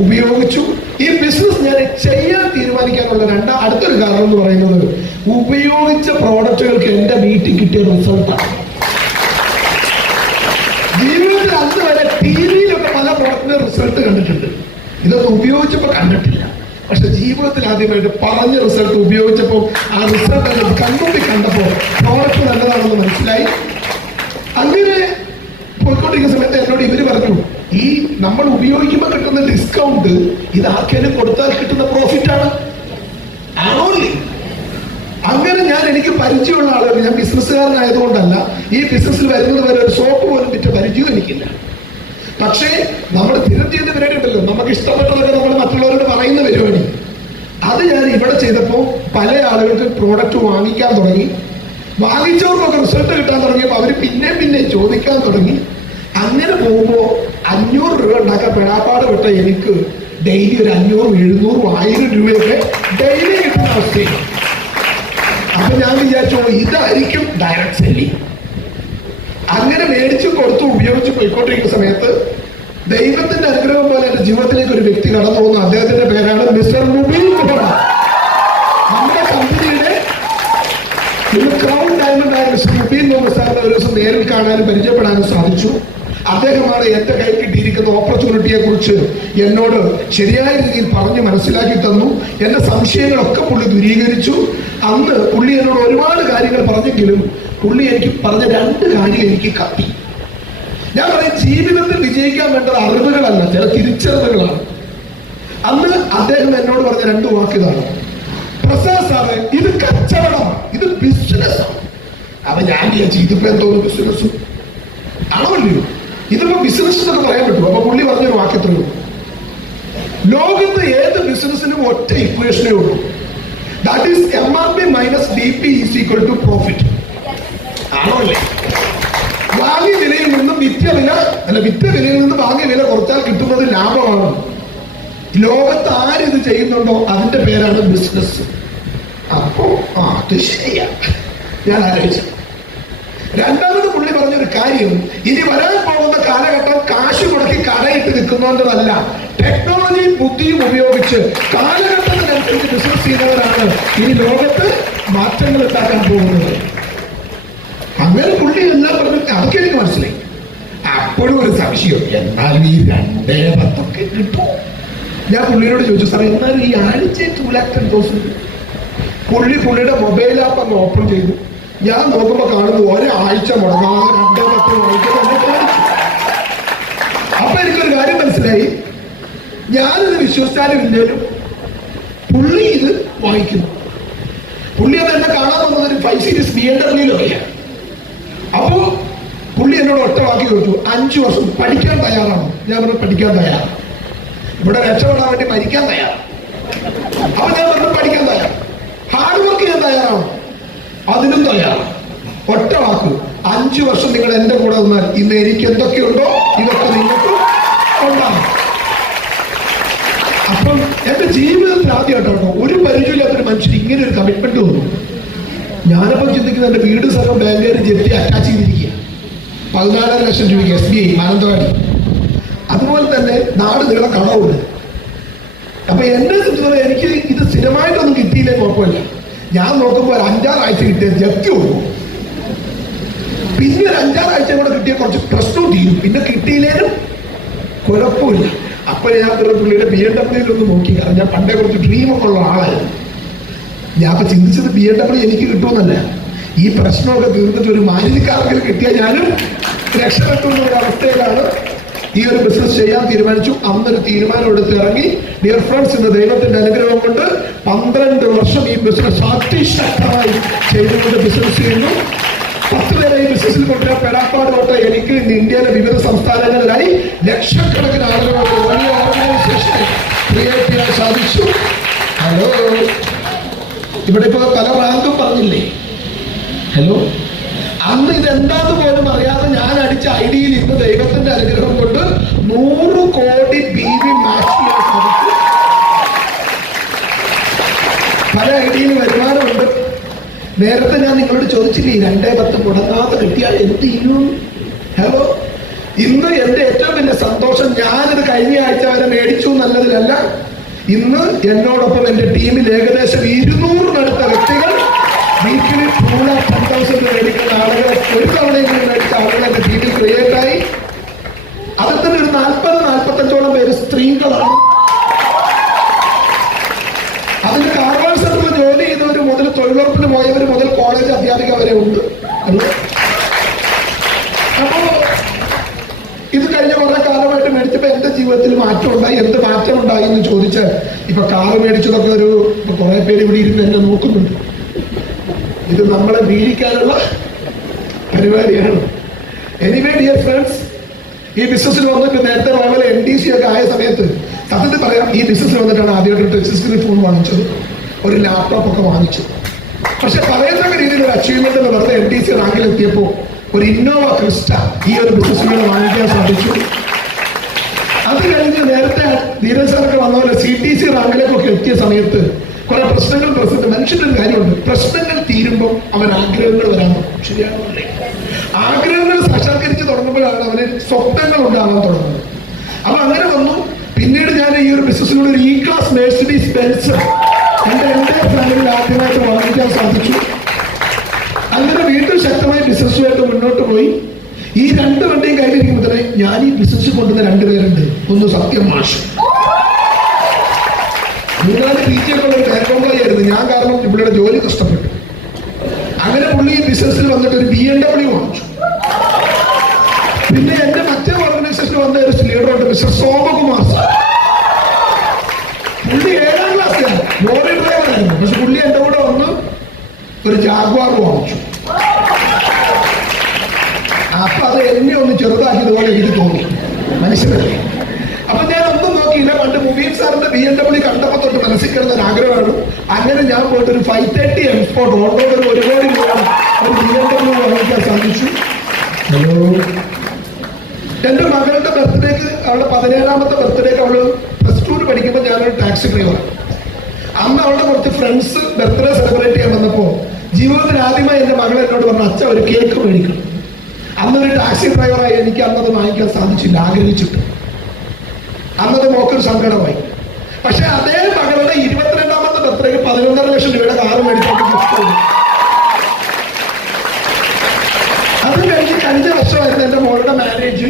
ഉപയോഗിച്ചു. ഈ ബിസിനസ് ഞാൻ ചെയ്യാൻ തീരുമാനിക്കാനുള്ള അടുത്തൊരു കാരണം എന്ന് പറയുന്നത്, ഉപയോഗിച്ച പ്രോഡക്റ്റുകൾക്ക് എന്റെ വീട്ടിൽ കിട്ടിയ റിസൾട്ടാണ്. ജീവിതത്തിൽ അന്ന് വരെ TV-യിലൊക്കെ പല പ്രോഡക്റ്റിന്റെ റിസൾട്ട് കണ്ടിട്ടുണ്ട്, ഇതൊന്നും ഉപയോഗിച്ചപ്പോ കണ്ടിട്ടില്ല. പക്ഷെ ജീവിതത്തിൽ ആദ്യമായിട്ട് പറഞ്ഞ റിസൾട്ട് ഉപയോഗിച്ചപ്പോൾ ആ റിസൾട്ട് കൺമുമ്പിൽ കണ്ടപ്പോൾ പ്രോഡക്റ്റ് നല്ലതാണെന്ന് മനസ്സിലായി. അങ്ങനെ പോയിക്കൊണ്ടിരിക്കുന്ന സമയത്ത് എന്നോട് ഇവര് പറഞ്ഞു, ഈ നമ്മൾ ഉപയോഗിക്കുമ്പോൾ കിട്ടുന്ന ഡിസ്കൗണ്ട് ഇത് ആർക്കെങ്കിലും കൊടുത്താൽ കിട്ടുന്ന പ്രോഫിറ്റ് ആണ്. ആണോ? അങ്ങനെ എനിക്ക് പരിചയമുള്ള ആളുകൾ, ഞാൻ ബിസിനസ്സുകാരനായതുകൊണ്ടല്ല, ഈ ബിസിനസ്സിൽ വരുന്നത് വരെ ഒരു സോപ്പ് പോലും വിറ്റ പരിചയം എനിക്കില്ല. പക്ഷേ നമ്മൾ സ്ഥിരം ചെയ്യുന്ന പരിപാടി ഉണ്ടല്ലോ, നമുക്ക് ഇഷ്ടപ്പെട്ടതൊക്കെ നമ്മൾ മറ്റുള്ളവരോട് പറയുന്ന പരിപാടി, അത് ഞാൻ ഇവിടെ ചെയ്തപ്പോൾ പല ആളുകൾക്ക് പ്രോഡക്റ്റ് വാങ്ങിക്കാൻ തുടങ്ങി. വാങ്ങിച്ചവർക്കൊക്കെ റിസൾട്ട് കിട്ടാൻ തുടങ്ങിയപ്പോൾ അവർ പിന്നെ ചോദിക്കാൻ തുടങ്ങി. അങ്ങനെ പോകുമ്പോൾ 500 രൂപ ഉണ്ടാക്കാൻ പെടാപ്പാട് വിട്ട എനിക്ക് ഡെയിലി ഒരു 500, 700, 1000 രൂപയൊക്കെ ഡെയിലി കിട്ടുന്ന അവസ്ഥയാണ്. അപ്പൊ ഞാൻ വിചാരിച്ചോ, ഇതായിരിക്കും ഡയറക്ട് സെല്ലിംഗ്. അങ്ങനെ മേടിച്ചു കൊടുത്തു ഉപയോഗിച്ച് പോയിക്കൊണ്ടിരിക്കുന്ന സമയത്ത് ദൈവത്തിന്റെ അനുഗ്രഹം പോലെ എന്റെ ജീവിതത്തിലേക്ക് ഒരു വ്യക്തി കടന്നു പോകുന്നു. അദ്ദേഹത്തിന്റെ പേരാണ് മിസ്റ്റർ മുബീൻ കുമാർ. നമ്മുടെ കമ്പനിയുടെ ക്രൗൺ ഡയമണ്ട് ആയ മിസ്റ്റർ മുബീൻ മുഹമ്മദ് സാറിനെ ഒരു ദിവസം നേരിൽ കാണാനും പരിചയപ്പെടാനും സാധിച്ചു. അദ്ദേഹമാണ് എന്റെ കയ്യിൽ കിട്ടിയിരിക്കുന്ന ഓപ്പർച്യൂണിറ്റിയെ കുറിച്ച് എന്നോട് ശരിയായ രീതിയിൽ പറഞ്ഞ് മനസ്സിലാക്കി തന്നു. എന്റെ സംശയങ്ങളൊക്കെ പുള്ളി ദൂരീകരിച്ചു. അന്ന് പുള്ളി എന്നോട് ഒരുപാട് കാര്യങ്ങൾ പറഞ്ഞെങ്കിലും പുള്ളി എനിക്ക് പറഞ്ഞ 2 കാര്യം എനിക്ക് കത്തി. ഞാൻ പറയും, ജീവിതത്തിൽ വിജയിക്കാൻ വേണ്ടത് അറിവുകളല്ല, ചില തിരിച്ചറിവുകളാണ്. അന്ന് അദ്ദേഹം എന്നോട് പറഞ്ഞ 2 വാക്കിതാണ്, പ്രസാദ് സാറ് ഇത് കച്ചവടമാണ്, ഇത് ബിസിനസ്സാണ്. അപ്പൊ ഞാൻ വിചാരിച്ചു, ഇതിപ്പോ എന്തോ ബിസിനസ് ആണല്ലോ, ഇതിപ്പോ ബിസിനസ് എന്നൊക്കെ പറയാൻ പറ്റും. അപ്പൊ പുള്ളി പറഞ്ഞൊരു വാക്യത്രേ, ലോകത്ത് ഏത് ബിസിനസ്സിനും ഒറ്റ ഇക്വേഷനേ ഉള്ളൂ, that is MRP - DP = profit. ആണോ അല്ലേ? വാങ്ങിയ വിലയിൽ നിന്നും വിറ്റ വിലയിൽ നിന്ന് വാങ്ങിയ വില കുറച്ചാൽ കിട്ടുന്നത് ലാഭമാണ്. ലോകത്ത് ആരിത് ചെയ്യുന്നുണ്ടോ അതിന്റെ പേരാണ് ബിസിനസ്. അപ്പോ അത് ശരിയാ, ഞാൻ ആലോചിച്ചു. രണ്ടാമത് പുള്ളി പറഞ്ഞൊരു കാര്യം, ഇനി വരാൻ പോകുന്ന കാലഘട്ടം കാശ് മുടക്കി കടയിട്ട് നിൽക്കുന്നവരല്ല, ടെക്നോളജിയും ബുദ്ധിയും ഉപയോഗിച്ച് കാലഘട്ടത്തിനനുസരിച്ച് ബിസിനസ് ചെയ്യുന്നവരാണ് ഇനി ലോകത്ത് മാറ്റങ്ങൾ ഉണ്ടാക്കാൻ പോകുന്നത്. അങ്ങനെ പുള്ളി എല്ലാം പറഞ്ഞു. അതൊക്കെ എനിക്ക് മനസ്സിലായി. അപ്പോഴും ഒരു സംശയം, എന്നാലും ഈ 2,10 കിട്ടും. ഞാൻ പുള്ളിയോട് ചോദിച്ചു, സാർ എന്നാലും ഈ ആഴ്ച 2,10,000. പുള്ളിയുടെ മൊബൈൽ ആപ്പ് അങ്ങ് ഓപ്പൺ ചെയ്തു. ഞാൻ നോക്കുമ്പോ കാണുന്നു ഒരാഴ്ച മുടങ്ങാതെ 2,10 വാങ്ങിക്കുന്നത്. അപ്പൊ എനിക്കൊരു കാര്യം മനസ്സിലായി, ഞാനിത് വിശ്വസിച്ചാലും ഇല്ലേലും പുള്ളി ഇത് വാങ്ങിക്കുന്നു. പുള്ളി അത് എന്നെ കാണാൻ വന്നത് ഒരു 5 സീരീസ് BMW-ലൊക്കെയാണ്. അപ്പോ പുള്ളി എന്നോട് ഒറ്റ വാക്കി ചോദിച്ചു, 5 വർഷം പഠിക്കാൻ തയ്യാറാണോ? ഞാൻ പറഞ്ഞു, പഠിക്കാൻ തയ്യാറാണ്. ഇവിടെ രക്ഷപ്പെടാൻ വേണ്ടി മരിക്കാൻ തയ്യാറാണ്. അപ്പൊ ഞാൻ പറഞ്ഞു, പഠിക്കാൻ തയ്യാറാണ്. ഹാർഡ് വർക്ക് ചെയ്യാൻ തയ്യാറാണ്? അതിനും തയ്യാറാണ്. ഒറ്റ വാക്ക്, 5 വർഷം നിങ്ങൾ എന്റെ കൂടെ നിന്നാൽ ഇന്ന് എനിക്ക് എന്തൊക്കെയുണ്ടോ ഇതൊക്കെ നിങ്ങൾക്ക് ഉണ്ടാകും. അപ്പം എന്റെ ജീവിതത്തിൽ ആദ്യമായിട്ടോ ഒരു പരിചയമില്ലാത്തൊരു മനുഷ്യൻ ഇങ്ങനെ ഒരു കമ്മിറ്റ്മെന്റ് വന്നു. ഞാനപ്പം ചിന്തിക്കുന്നത് എന്റെ വീട് സ്ഥലം ബാങ്കുകാർ ജെറ്റി അറ്റാച്ച് ചെയ്തിരിക്കുക 14.5 ലക്ഷം രൂപയ്ക്ക് SBI മാനന്തവാടി. അതുപോലെ തന്നെ നാട് നീളെ കടവുണ്ട്. അപ്പൊ എന്നെ സംബന്ധിച്ചിടത്തോളം എനിക്ക് ഇത് സ്ഥിരമായിട്ടൊന്നും കിട്ടിയില്ലേ കുഴപ്പമില്ല. ഞാൻ നോക്കുമ്പോൾ ഒരു 5-6 ആഴ്ച കിട്ടിയ ജപ്തി കൊടുക്കും. പിന്നെ ഒരു 5-6 ആഴ്ച കൂടെ കിട്ടിയ കുറച്ച് പ്രശ്നവും തീരും. പിന്നെ കിട്ടിയില്ലേലും കുഴപ്പമില്ല. അപ്പൊ ഞാൻ പുള്ളിയുടെ BMW ഒന്ന് നോക്കി. കാരണം ഞാൻ പണ്ടേ കുറച്ച് ഡ്രീമൊക്കെ ഉള്ള ആളായിരുന്നു. ഞാൻ അപ്പൊ ചിന്തിച്ചത് BMW എനിക്ക് കിട്ടുമെന്നല്ല, ഈ പ്രശ്നമൊക്കെ തീർന്നിട്ട് ഒരു മാരുതിക്കാർക്കിൽ കിട്ടിയാൽ ഞാനും രക്ഷപ്പെട്ടുള്ള ഒരു അവസ്ഥയിലാണ് ഈ ഒരു ബിസിനസ് ചെയ്യാൻ തീരുമാനിച്ചു. അന്നൊരു തീരുമാനം എടുത്ത് ഇറങ്ങി. ഡിയർ ഫ്രണ്ട്സ്, ഇന്ന് ദൈവത്തിന്റെ അനുഗ്രഹം കൊണ്ട് 12 വർഷം ഈ ബിസിനസ് അതിശക്തമായി ചെയ്തുകൊണ്ട് ബിസിനസ് ചെയ്യുന്നു. 10 പേരെ ഈ ബിസിനസ്സിൽ കൊണ്ടുവരാൻ പെടാപ്പാട് തൊട്ട് എനിക്ക് ഇന്ത്യയിലെ വിവിധ സംസ്ഥാനങ്ങളിലായി ലക്ഷക്കണക്കിന് ആളുകളോട് വലിയ ഓർഗനൈസേഷൻ ക്രിയേറ്റ് ചെയ്യാൻ സാധിച്ചു. ഹലോ, ഇവിടെ ഇപ്പൊ പല റാങ്കും പറഞ്ഞില്ലേ? ഹലോ, അന്ന് ഇതെന്താന്ന് പോലും അറിയാതെ ഞാൻ അടിച്ച ഐഡിയയിൽ ഇന്ന് ദൈവത്തിന്റെ അനുഗ്രഹം കൊണ്ട് 100 കോടി BV മാച്ച് ചെയ്യാൻ സാധിച്ചു. പല ഐഡിയയിൽ വരുമാനമുണ്ട്. നേരത്തെ ഞാൻ നിങ്ങളോട് ചോദിച്ചില്ലേ 2-10 മുടങ്ങാതെ കിട്ടിയാൽ എന്ത് ചെയ്യും? ഹലോ, ഇന്ന് എന്റെ ഏറ്റവും വലിയ സന്തോഷം ഞാനിത് കഴിഞ്ഞ ആഴ്ച വരെ മേടിച്ചു എന്നല്ലതിലല്ല, ഇന്ന് എന്നോടൊപ്പം എന്റെ ടീമിൽ ഏകദേശം 200-അടുത്ത വ്യക്തികൾ വീക്കിലി 2,10,000 മേടിക്കുന്ന ആളുകളെ ഒരു തവണയെങ്കിലും മേടിച്ച ആളുകൾ എന്റെ ടീമിൽ ക്രിയേറ്റ് ആയി. അതിൽ തന്നെ ഒരു 40-45ഓളം പേര് സ്ത്രീകളാണ്. അതിന്റെ കാർവാൾ സെന്ററിൽ ജോലി ചെയ്തവർ മുതൽ തൊഴിലുറപ്പിന് പോയവർ മുതൽ കോളേജ് അധ്യാപിക വരെ ഉണ്ട്. അപ്പോ ഇത് കഴിഞ്ഞ കുറെ കാലമായിട്ട് മേടിച്ചപ്പോ എന്റെ ജീവിതത്തിൽ മാറ്റം ഉണ്ടായി. എന്ത് മാറ്റം ഉണ്ടായി എന്ന് ചോദിച്ചാൽ, ഇപ്പൊ കാറ് മേടിച്ചതൊക്കെ ഒരു കുറെ പേര് ഇവിടെ ഇരുന്ന് എന്നെ നോക്കുന്നുണ്ട്. ഇത് നമ്മളെ വീഴിക്കാനുള്ള പരിപാടിയാണ്. എനിവേ ഡിയർ ഫ്രണ്ട്സ്, ഈ ബിസിനസ്സിൽ വന്നിട്ട് നേരത്തെ പോലെ NDC ഒക്കെ ആയ സമയത്ത് സത്യത്തിൽ പറയാം, ഈ ബിസിനസ്സിൽ വന്നിട്ടാണ് ആദ്യമായിട്ട് ടച്ച് സ്ക്രീൻ ഫോൺ വാങ്ങിച്ചത്, ഒരു ലാപ്ടോപ്പ് ഒക്കെ വാങ്ങിച്ചു. പക്ഷെ പറയുന്ന രീതിയിൽ ഒരു അച്ചീവ്മെന്റ് എന്ന് പറഞ്ഞ NDC റാങ്കിലെത്തിയപ്പോ ഒരു ഇന്നോവ ക്രിസ്റ്റ ഈ ഒരു ബിസിനസ്സിലൂടെ വാങ്ങിക്കാൻ സാധിച്ചു. അത് കഴിഞ്ഞ് നേരത്തെ ധീരജ് സാറൊക്കെ വന്ന പോലെ CTC റാങ്കിലേക്കൊക്കെ എത്തിയ സമയത്ത് കുറെ പ്രശ്നങ്ങൾ മനുഷ്യന്റെ ഒരു കാര്യമുണ്ട്, പ്രശ്നങ്ങൾ തീരുമ്പോൾ അവൻ ആഗ്രഹങ്ങൾ വരാൻ തുടങ്ങും. ശരിയാണോ? ആഗ്രഹങ്ങൾ സാക്ഷാത്കരിച്ച് തുടങ്ങുമ്പോഴാണ് അവന് സ്വപ്നങ്ങൾ ഉണ്ടാകാൻ തുടങ്ങുന്നത്. അപ്പൊ അങ്ങനെ വന്നു. പിന്നീട് ഞാൻ ഈ ഒരു ബിസിനസ്സിലൂടെ ഒരു E-Class മെഴ്സിഡീസ് ബെൻസ് എന്റെ ഫാമിലിയിൽ ആദ്യമായിട്ട് വാങ്ങിക്കാൻ സാധിച്ചു. അങ്ങനെ വീണ്ടും ശക്തമായി ബിസിനസ്സുമായിട്ട് മുന്നോട്ട് പോയി. ഈ 2 വണ്ടിയും കയ്യിലിരിക്കുമ്പോൾ തന്നെ ഞാൻ ഈ ബിസിനസ് കൊണ്ടുവന്ന 2 പേരുണ്ട്. ഒന്ന് സത്യം മാഷ്, 3-4 PG ഒക്കെ ഉള്ള ഒരു ബാങ്കോംപ്ലോയി ആയിരുന്നു ഞാൻ. കാരണം പുള്ളിയുടെ ജോലി കഷ്ടപ്പെട്ടു. അങ്ങനെ പുള്ളി ഈ ബിസിനസ്സിൽ വന്നിട്ട് ഒരു BMW വാങ്ങിച്ചു. പിന്നെ എന്റെ മറ്റേ ഓർഗനൈസേഷനിൽ വന്ന ഒരു ലീഡറുണ്ട്, മിസ്റ്റർ സോമകുമാർ സാർ. പുള്ളി 7ാം ക്ലാസ്സിലാണ്, ലോറി ഡ്രൈവറായിരുന്നു. പക്ഷെ പുള്ളി എന്റെ കൂടെ വന്ന് ഒരു ജാഗ്വാർ വാങ്ങിച്ചു. അപ്പൊ അത് എന്നെ ഒന്ന് ചെറുതാക്കിയതുപോലെ എനിക്ക് തോന്നി, മനസ്സിലായി. അപ്പൊ ഞാൻ ഒന്നും നോക്കിയില്ല. പണ്ട് മുബീൻ സാറിന്റെ BMW കണ്ടപ്പോ തൊട്ട് മനസ്സിൽ കിടന്ന ഒരു ആഗ്രഹമാണ്. അങ്ങനെ ഞാൻ പോയിട്ട് ഒരു 530 M Sport ഓട്ടോയുടെ 1 കോടി രൂപ ഒരു BMW വാങ്ങിക്കാൻ സാധിച്ചു. ഹലോ, എന്റെ മകളുടെ ബർത്ത്ഡേക്ക്, അവളുടെ 17ാമത്തെ ബർത്ത്ഡേക്ക് അവള് +2 പഠിക്കുമ്പോൾ ഞാനൊരു ടാക്സി ഡ്രൈവർ. അന്ന് അവളുടെ കുറച്ച് ഫ്രണ്ട്സ് ബർത്ത്ഡേ സെലിബ്രേറ്റ് ചെയ്യാൻ വന്നപ്പോ ജീവിതത്തിൽ ആദ്യമായി എന്റെ മകൾ എന്നോട് പറഞ്ഞു, അച്ഛ ഒരു കേക്ക് മേടിക്കണം. അന്നൊരു ടാക്സി ഡ്രൈവറായി എനിക്ക് അന്നത് വാങ്ങിക്കാൻ സാധിച്ചില്ല, ആഗ്രഹിച്ചിട്ട്. അന്നത് മോക്കൊരു സങ്കടമായി. പക്ഷെ അതേ മകളുടെ 22ാമത്തെ ബർത്ത്ഡേക്ക് 11.5 ലക്ഷം രൂപയുടെ കാറ് മേടിച്ചോണ്ട് ഗിഫ്റ്റ്. അത് കഴിഞ്ഞ് 5 വർഷമായിരുന്നു എന്റെ മോളുടെ മാരേജ്.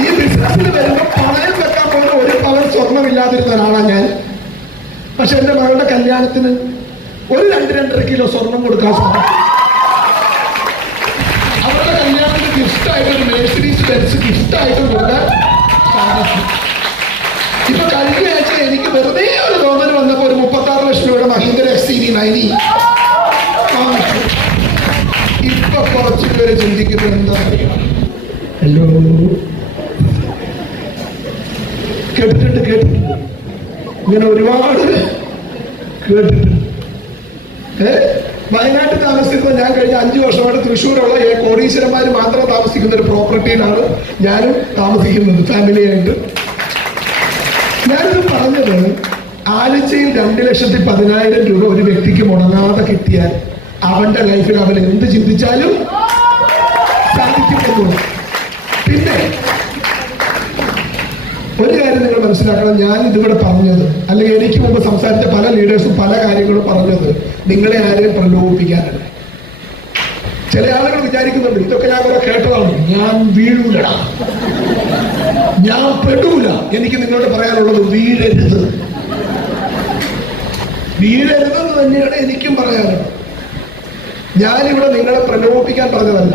ഈ ബിസിനസ്സിൽ വരുമ്പോൾ പണയം വെക്കാൻ പോലും 1 പവൻ സ്വർണ്ണമില്ലാതിരുന്ന ഒരാളാണ് ഞാൻ. പക്ഷെ എന്റെ മകളുടെ കല്യാണത്തിന് ഒരു 2-2.5 കിലോ സ്വർണം കൊടുക്കാൻ സാധിക്കും. അവരുടെ കല്യാണത്തിന് ഗിഫ്റ്റായിട്ട് ഒരു മെഴ്സിഡീസ് ബെൻസ് ഗിഫ്റ്റായിട്ട് കൊടുക്കാൻ സാധിക്കും. ഇപ്പൊ കഴിഞ്ഞ ആഴ്ച എനിക്ക് വെറുതെ ഒരു തോന്നൽ വന്നപ്പോ ഒരു 36 ലക്ഷം രൂപയുടെ മഹീന്ദ്ര XCV90 വാങ്ങിച്ചു. ഇപ്പൊ കുറച്ചു പേര് ചിന്തിക്കുന്നത് എന്താ അറിയാം? ഹലോ, കേട്ടിട്ടുണ്ട്, ഇങ്ങനെ ഒരുപാട് കേട്ടിട്ടുണ്ട്. വയനാട്ടിൽ താമസിക്കുന്ന ഞാൻ കഴിഞ്ഞ 5 വർഷമായിട്ട് തൃശ്ശൂരുള്ള കോടീശ്വരന്മാർ മാത്രം താമസിക്കുന്ന ഒരു പ്രോപ്പർട്ടിയിലാണ് ഞാനും താമസിക്കുന്നത് ഫാമിലിയായിട്ട്. ഞാനിത് പറഞ്ഞത് ആഴ്ചയിൽ 2,10,000 രൂപ ഒരു വ്യക്തിക്ക് മുടങ്ങാതെ കിട്ടിയാൽ അവന്റെ ലൈഫിൽ അവൻ എന്ത് ചിന്തിച്ചാലും സാധിക്കുമെന്നുള്ളൂ. പിന്നെ ഒരു കാര്യം നിങ്ങൾ മനസ്സിലാക്കണം, ഞാൻ ഇതിവിടെ പറഞ്ഞത് അല്ലെങ്കിൽ എനിക്ക് മുമ്പ് സംസാരിച്ച പല ലീഡേഴ്സും പല കാര്യങ്ങളും പറഞ്ഞത് നിങ്ങളെ ആരെയും പ്രലോഭിപ്പിക്കാനല്ല. ചില ആളുകൾ വിചാരിക്കുന്നുണ്ട് ഇതൊക്കെ ഞാൻ കുറെ കേട്ടതാണ്, ഞാൻ വീഴൂല, ഞാൻ പെടൂല. എനിക്ക് നിങ്ങളോട് പറയാനുള്ളത് വീഴരുത്, വീഴരുതെന്ന് തന്നെയാണ് എനിക്കും പറയാനുള്ളത്. ഞാനിവിടെ നിങ്ങളെ പ്രലോഭിപ്പിക്കാൻ പറഞ്ഞതല്ല.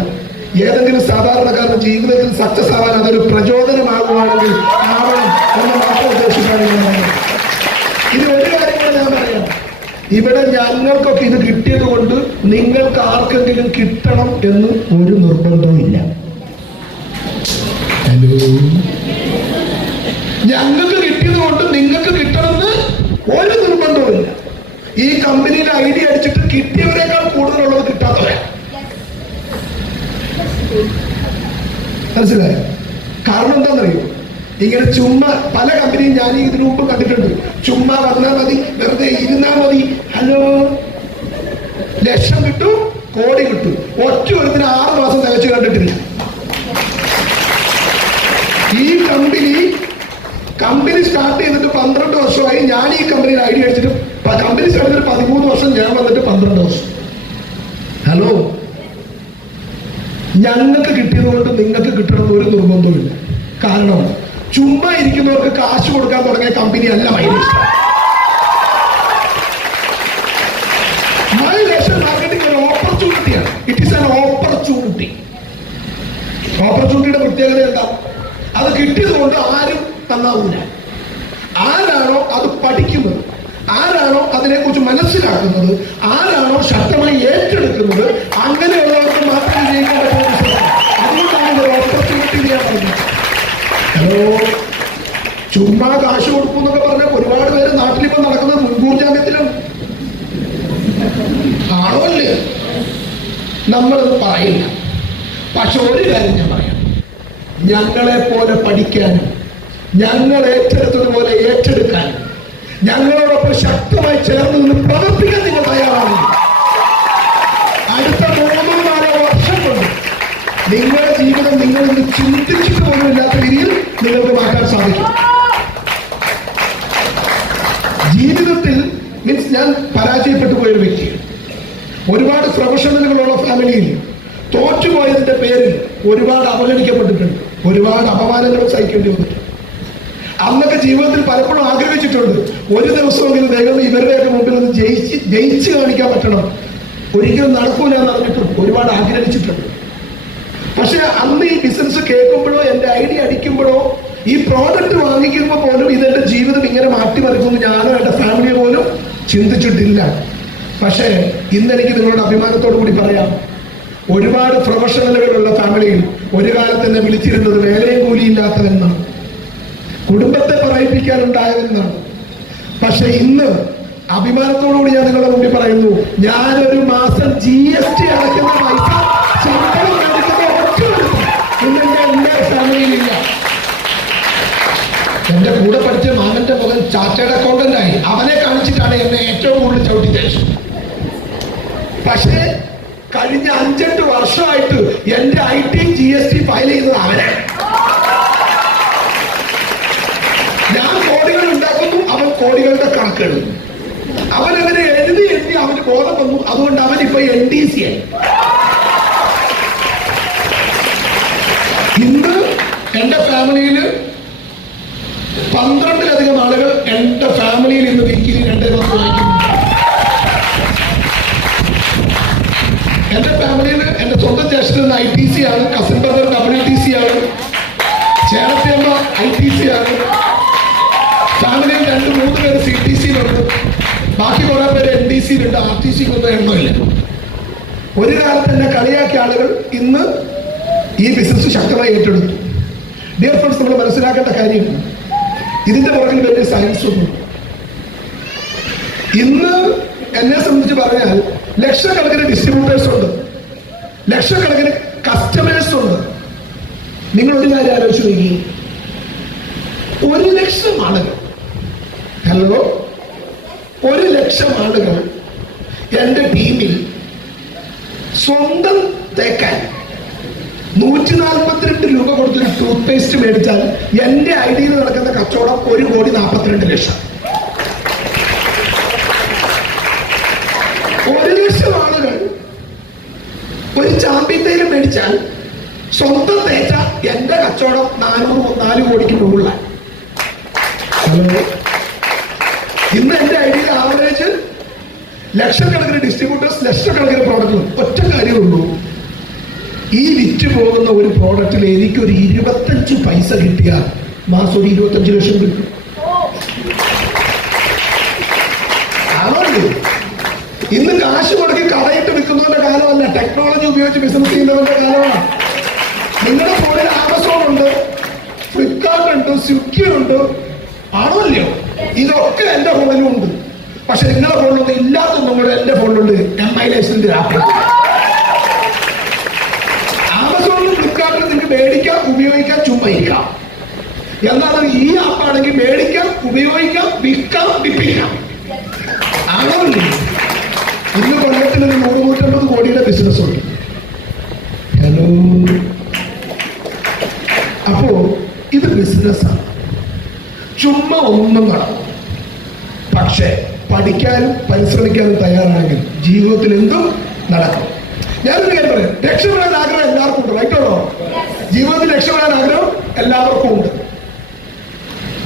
ഏതെങ്കിലും സാധാരണക്കാരുടെ ജീവിതത്തിൽ സക്സസ് ആവാൻ അതൊരു പ്രചോദനമാകുവാണെങ്കിൽ ആവണം എന്ന് മാത്രം ഉദ്ദേശിക്കാണ്. ഇത് ഒരു കാര്യം കൂടെ ഞാൻ പറയാം, ഇവിടെ ഞങ്ങൾക്കൊക്കെ ഇത് കിട്ടിയത് കൊണ്ട് നിങ്ങൾക്ക് ആർക്കെങ്കിലും കിട്ടണം എന്ന് ഒരു നിർബന്ധവുമില്ല. ഹലോ, ഞങ്ങൾക്ക് കിട്ടിയത് കൊണ്ട് നിങ്ങൾക്ക് കിട്ടണമെന്ന് ഒരു നിർബന്ധവുമില്ല. ഈ കമ്പനിയിൽ ഐഡിയ അടിച്ചിട്ട് കിട്ടിയവരെക്കാൾ കൂടുതലുള്ളത് കിട്ടാത്തവരാ. മനസ്സിലായോ? കാരണം എന്താണെന്നറിയോ, ഇങ്ങനെ ചുമ്മാ പല കമ്പനിയും ഞാൻ ഇതിനു മുമ്പ് കണ്ടിട്ടുണ്ട്. ചുമ്മാ വന്നാൽ മതി, വെറുതെ ഇരുന്നാൽ മതി, ഹലോ ലക്ഷം കിട്ടും, കോടി കിട്ടും. ഒറ്റ ഒരുത്തിന് 6 മാസം തികച്ചു കണ്ടിട്ടില്ല. ഈ കമ്പനി സ്റ്റാർട്ട് ചെയ്തിട്ട് 12 വർഷമായി. ഞാൻ ഈ കമ്പനിയിൽ ഐഡിയ അടിച്ചിട്ട് കമ്പനി സ്റ്റാർട്ട് ചെയ്തിട്ട് 13 വർഷം, ഞാൻ വന്നിട്ട് 12 വർഷം. ഹലോ, ഞങ്ങൾക്ക് കിട്ടിയത് കൊണ്ട് നിങ്ങൾക്ക് കിട്ടണമെന്ന് ഒരു നിർബന്ധവുമില്ല. കാരണം ചുമ്മാ ഇരിക്കുന്നവർക്ക് കാശ് കൊടുക്കാൻ തുടങ്ങിയ കമ്പനി അല്ല മൈലേഷൻ മാർക്കറ്റിംഗ്. ഒരു ഓപ്പർച്യൂണിറ്റിയാണ്. It is an opportunity. ഓപ്പർച്യൂണിറ്റിയുടെ പ്രത്യേകത എന്താ? അത് കിട്ടിയത് കൊണ്ട് ആരും നന്നാവൂല. ആരാണോ അത് പഠിക്കുന്നത്, ആരാണോ അതിനെക്കുറിച്ച് മനസ്സിലാക്കുന്നത്, ആരാണോ ശക്തമായി ഏറ്റെടുക്കുന്നത്, അങ്ങനെയുള്ളവർക്ക് മാത്രമേ ജയിക്കാൻ പറ്റുന്ന. അതുകൊണ്ടാണ് ഒരു ഓപ്പർച്യൂണിറ്റി ഞാൻ പറഞ്ഞത്. ഹലോ, ചുമ്മാ കാശ് കൊടുക്കും എന്നൊക്കെ പറഞ്ഞാൽ ഒരുപാട് പേര് നാട്ടിലിപ്പോ നടക്കുന്നത് മുൻകൂർ ജാമ്യത്തിലും ആണോ അല്ലേ? നമ്മളത് പറയില്ല. പക്ഷെ ഒരു കാര്യം ഞാൻ പറയാം, ഞങ്ങളെ പോലെ പഠിക്കാനും ഞങ്ങൾ ഏറ്റെടുത്തതുപോലെ ഏറ്റെടുക്കാനും ഞങ്ങളോടൊപ്പം ശക്തമായി ചേർന്ന് നിന്ന് പ്രവർത്തിക്കാൻ നിങ്ങൾ തയ്യാറാണ്. അടുത്ത 3-4 വർഷം കൊണ്ട് നിങ്ങളുടെ ജീവിതം നിങ്ങൾ ഇന്ന് ചിന്തിച്ചിട്ട് പോലും ഇല്ലാത്ത രീതിയിൽ നിങ്ങൾക്ക് മാറ്റാൻ സാധിക്കും. ജീവിതത്തിൽ മീൻസ് ഞാൻ പരാജയപ്പെട്ടു പോയൊരു വ്യക്തിയാണ്. ഒരുപാട് പ്രൊഫഷണലുകളുള്ള ഫാമിലിയിൽ തോറ്റുപോയതിന്റെ പേരിൽ ഒരുപാട് അവഗണിക്കപ്പെട്ടിട്ടുണ്ട്, ഒരുപാട് അപമാനങ്ങളും സഹിക്കേണ്ടി വന്നിട്ടുണ്ട്. അന്നൊക്കെ ജീവിതത്തിൽ പലപ്പോഴും ആഗ്രഹിച്ചിട്ടുണ്ട്, ഒരു ദിവസമെങ്കിലും ദൈവം ഇവരുടെയൊക്കെ മുമ്പിൽ ഒന്ന് ജയിച്ച് കാണിക്കാൻ പറ്റണം. ഒരിക്കലും നടക്കൂല എന്ന് പറഞ്ഞിട്ടും ഒരുപാട് ആഗ്രഹിച്ചിട്ടുണ്ട്. പക്ഷെ അന്ന് ഈ ബിസിനസ് കേൾക്കുമ്പോഴോ എന്റെ ഐഡിയ അടിക്കുമ്പോഴോ ഈ പ്രോഡക്റ്റ് വാങ്ങിക്കുമ്പോൾ പോലും ഇതെന്റെ ജീവിതം ഇങ്ങനെ മാറ്റിമറിക്കുന്നു ഞാനോ എന്റെ ഫാമിലിയോ പോലും ചിന്തിച്ചിട്ടില്ല. പക്ഷേ ഇന്നെനിക്ക് നിങ്ങളുടെ അഭിമാനത്തോടു കൂടി പറയാം, ഒരുപാട് പ്രൊഫഷണലുകളുള്ള ഫാമിലിയിൽ ഒരു കാലത്ത് എന്നെ വിളിച്ചിരുന്നത് വേലയും കൂലിയില്ലാത്തവെന്നാണ്, കുടുംബത്തെ പറയിപ്പിക്കാനുണ്ടായതെന്നാണ്. പക്ഷെ ഇന്ന് അഭിമാനത്തോടുകൂടി ഞാൻ നിങ്ങളുടെ മുമ്പിൽ പറയുന്നു, ഞാനൊരു മാസം GST അടയ്ക്കുന്ന പൈസ ശമ്പളം അടയ്ക്കുന്ന ഇന്നെന്റെ എല്ലാ ഫാമിലിയിലില്ല. എന്റെ കൂടെ പഠിച്ച മാമന്റെ മകൻ ചാർട്ടേഡ് അക്കൗണ്ടന്റ് ആയി. അവനെ കാണിച്ചിട്ടാണ് എന്നെ ഏറ്റവും കൂടുതൽ ചവിട്ടി തേച്ചത്. പക്ഷേ കഴിഞ്ഞ 5-8 വർഷമായിട്ട് എന്റെ IT GST ഫയൽ ചെയ്യുന്നത് അവനാണ്. ഞാൻ കോടികൾ ഉണ്ടാക്കുന്നു, അവൻ കോടികളുടെ കണക്കെടുക്കും. അവൻ അങ്ങനെ എഴുതി അവന് ബോധം വന്നു. അതുകൊണ്ട് അവൻ ഇപ്പൊ NDC ആയി. ഇന്ന് എന്റെ ഫാമിലിയിൽ 12-ലധികം ആളുകൾ എന്റെ ഫാമിലിയിൽ ഇന്ന് വീക്കിലി 2 മാസം വായിക്കുന്നു. എന്റെ ഫാമിലിയിൽ എന്റെ സ്വന്തം ജ്യേഷ്ഠൻ ITC ആണ്, കസിൻ ബ്രദർ WTC ആണ്, ചേട്ടത്തിയമ്മ ITC ആണ്. ഫാമിലിയിൽ 2-3 പേര് CTC-യിലുണ്ട്, ബാക്കി കുറെ പേര് NDC-യിലുണ്ട്. RTC-ക്കൊന്നും എണ്ണമില്ല. ഒരു കാലത്ത് എന്നെ കളിയാക്കിയ ആളുകൾ ഇന്ന് ഈ ബിസിനസ് ശക്തമായി ഏറ്റെടുത്തു. ഡിയർ ഫ്രണ്ട്സ്, നമ്മൾ മനസ്സിലാക്കേണ്ട കാര്യം, ഇതിന്റെ പുറകിൽ വലിയ സയൻസ് ഒന്നും. ഇന്ന് എന്നെ സംബന്ധിച്ച് പറഞ്ഞാൽ ലക്ഷക്കണക്കിന് ഡിസ്ട്രിബ്യൂട്ടേഴ്സ് ഉണ്ട്, ലക്ഷക്കണക്കിന് കസ്റ്റമേഴ്സ് ഉണ്ട്. നിങ്ങൾ ഒരു കാര്യം ആലോചിച്ച് നോക്കി, 1,00,000 ആളുകൾ, ഹലോ, 1,00,000 ആളുകൾ എന്റെ ടീമിൽ സ്വന്തം തേക്കാൻ 142 രൂപ കൊടുത്തൊരു ടൂത്ത് പേസ്റ്റ് മേടിച്ചാൽ എന്റെ ഐഡിയിൽ നടക്കുന്ന കച്ചവടം 1,42,00,000. 1,00,000 ആളുകൾ ഒരു ചാമ്പ്യത്തേലും മേടിച്ചാൽ സ്വന്തം തേച്ച എന്റെ കച്ചവടം 4 കോടിക്ക് മുകളിലാണ്. ഹലോ, ഇന്ന് എന്റെ ഐഡിയിൽ ആവറേജ് ലക്ഷക്കണക്കിന് ഡിസ്ട്രിബ്യൂട്ടേഴ്സ്, ലക്ഷക്കണക്കിന് പ്രോഡക്റ്റുകൾ. ഒറ്റ കാര്യമുള്ളൂ, ഈ വിറ്റ് പോകുന്ന ഒരു പ്രോഡക്റ്റിൽ എനിക്കൊരു 25 പൈസ കിട്ടിയാൽ മാസം ഒരു 25 ലക്ഷം കിട്ടും. ഇന്ന് കാശ് മുടക്കി കടയിട്ട് വിൽക്കുന്നവരുടെ കാലമല്ല, ടെക്നോളജി ഉപയോഗിച്ച് ബിസിനസ് ചെയ്യുന്നവരുടെ കാലമാണ്. നിങ്ങളുടെ ഫോണിൽ ആമസോൺ ഉണ്ട്, ഫ്ലിപ്കാർട്ട് ഉണ്ട്, സ്വിഗ്ഗി ഉണ്ട്, ആണോ അല്ലയോ? ഇതൊക്കെ എന്റെ ഫോണിലും ഉണ്ട്. പക്ഷെ നിങ്ങളുടെ ഫോണിലൊന്നും ഇല്ലാത്തൊന്നും കൂടെ എന്റെ ഫോണിലുണ്ട്. MI ലൈസൻസിന്റെ app. ആമസോണിലും ഫ്ലിപ്കാർട്ടിലും നിങ്ങൾക്ക് മേടിക്കാം, ഉപയോഗിക്കാം, ചുമ്മാ ഇരിക്കാം. എന്നാൽ ഈ ആപ്പാണെങ്കിൽ മേടിക്കാം, ഉപയോഗിക്കാം, വിൽക്കാം, വിൽപ്പിക്കാം. ആണോ? ഇന്ന് കൊല്ലത്തിൽ ഒരു 100-150 കോടിയുടെ ബിസിനസ് ഉണ്ട്. ഹലോ, അപ്പോ ഇത് ബിസിനസ്സാണ്. ചുമ്മാ ഒന്നും നടക്കും. പക്ഷെ പഠിക്കാനും പരിശ്രമിക്കാനും തയ്യാറാണെങ്കിൽ ജീവിതത്തിൽ എന്തും നടക്കും. ഞാനൊരു കാര്യം പറയാം, രക്ഷപ്പെടാൻ ആഗ്രഹം എല്ലാവർക്കും ഉണ്ട്, റൈറ്റാണോ? ജീവിതത്തിൽ രക്ഷപ്പെടാൻ ആഗ്രഹം എല്ലാവർക്കും ഉണ്ട്.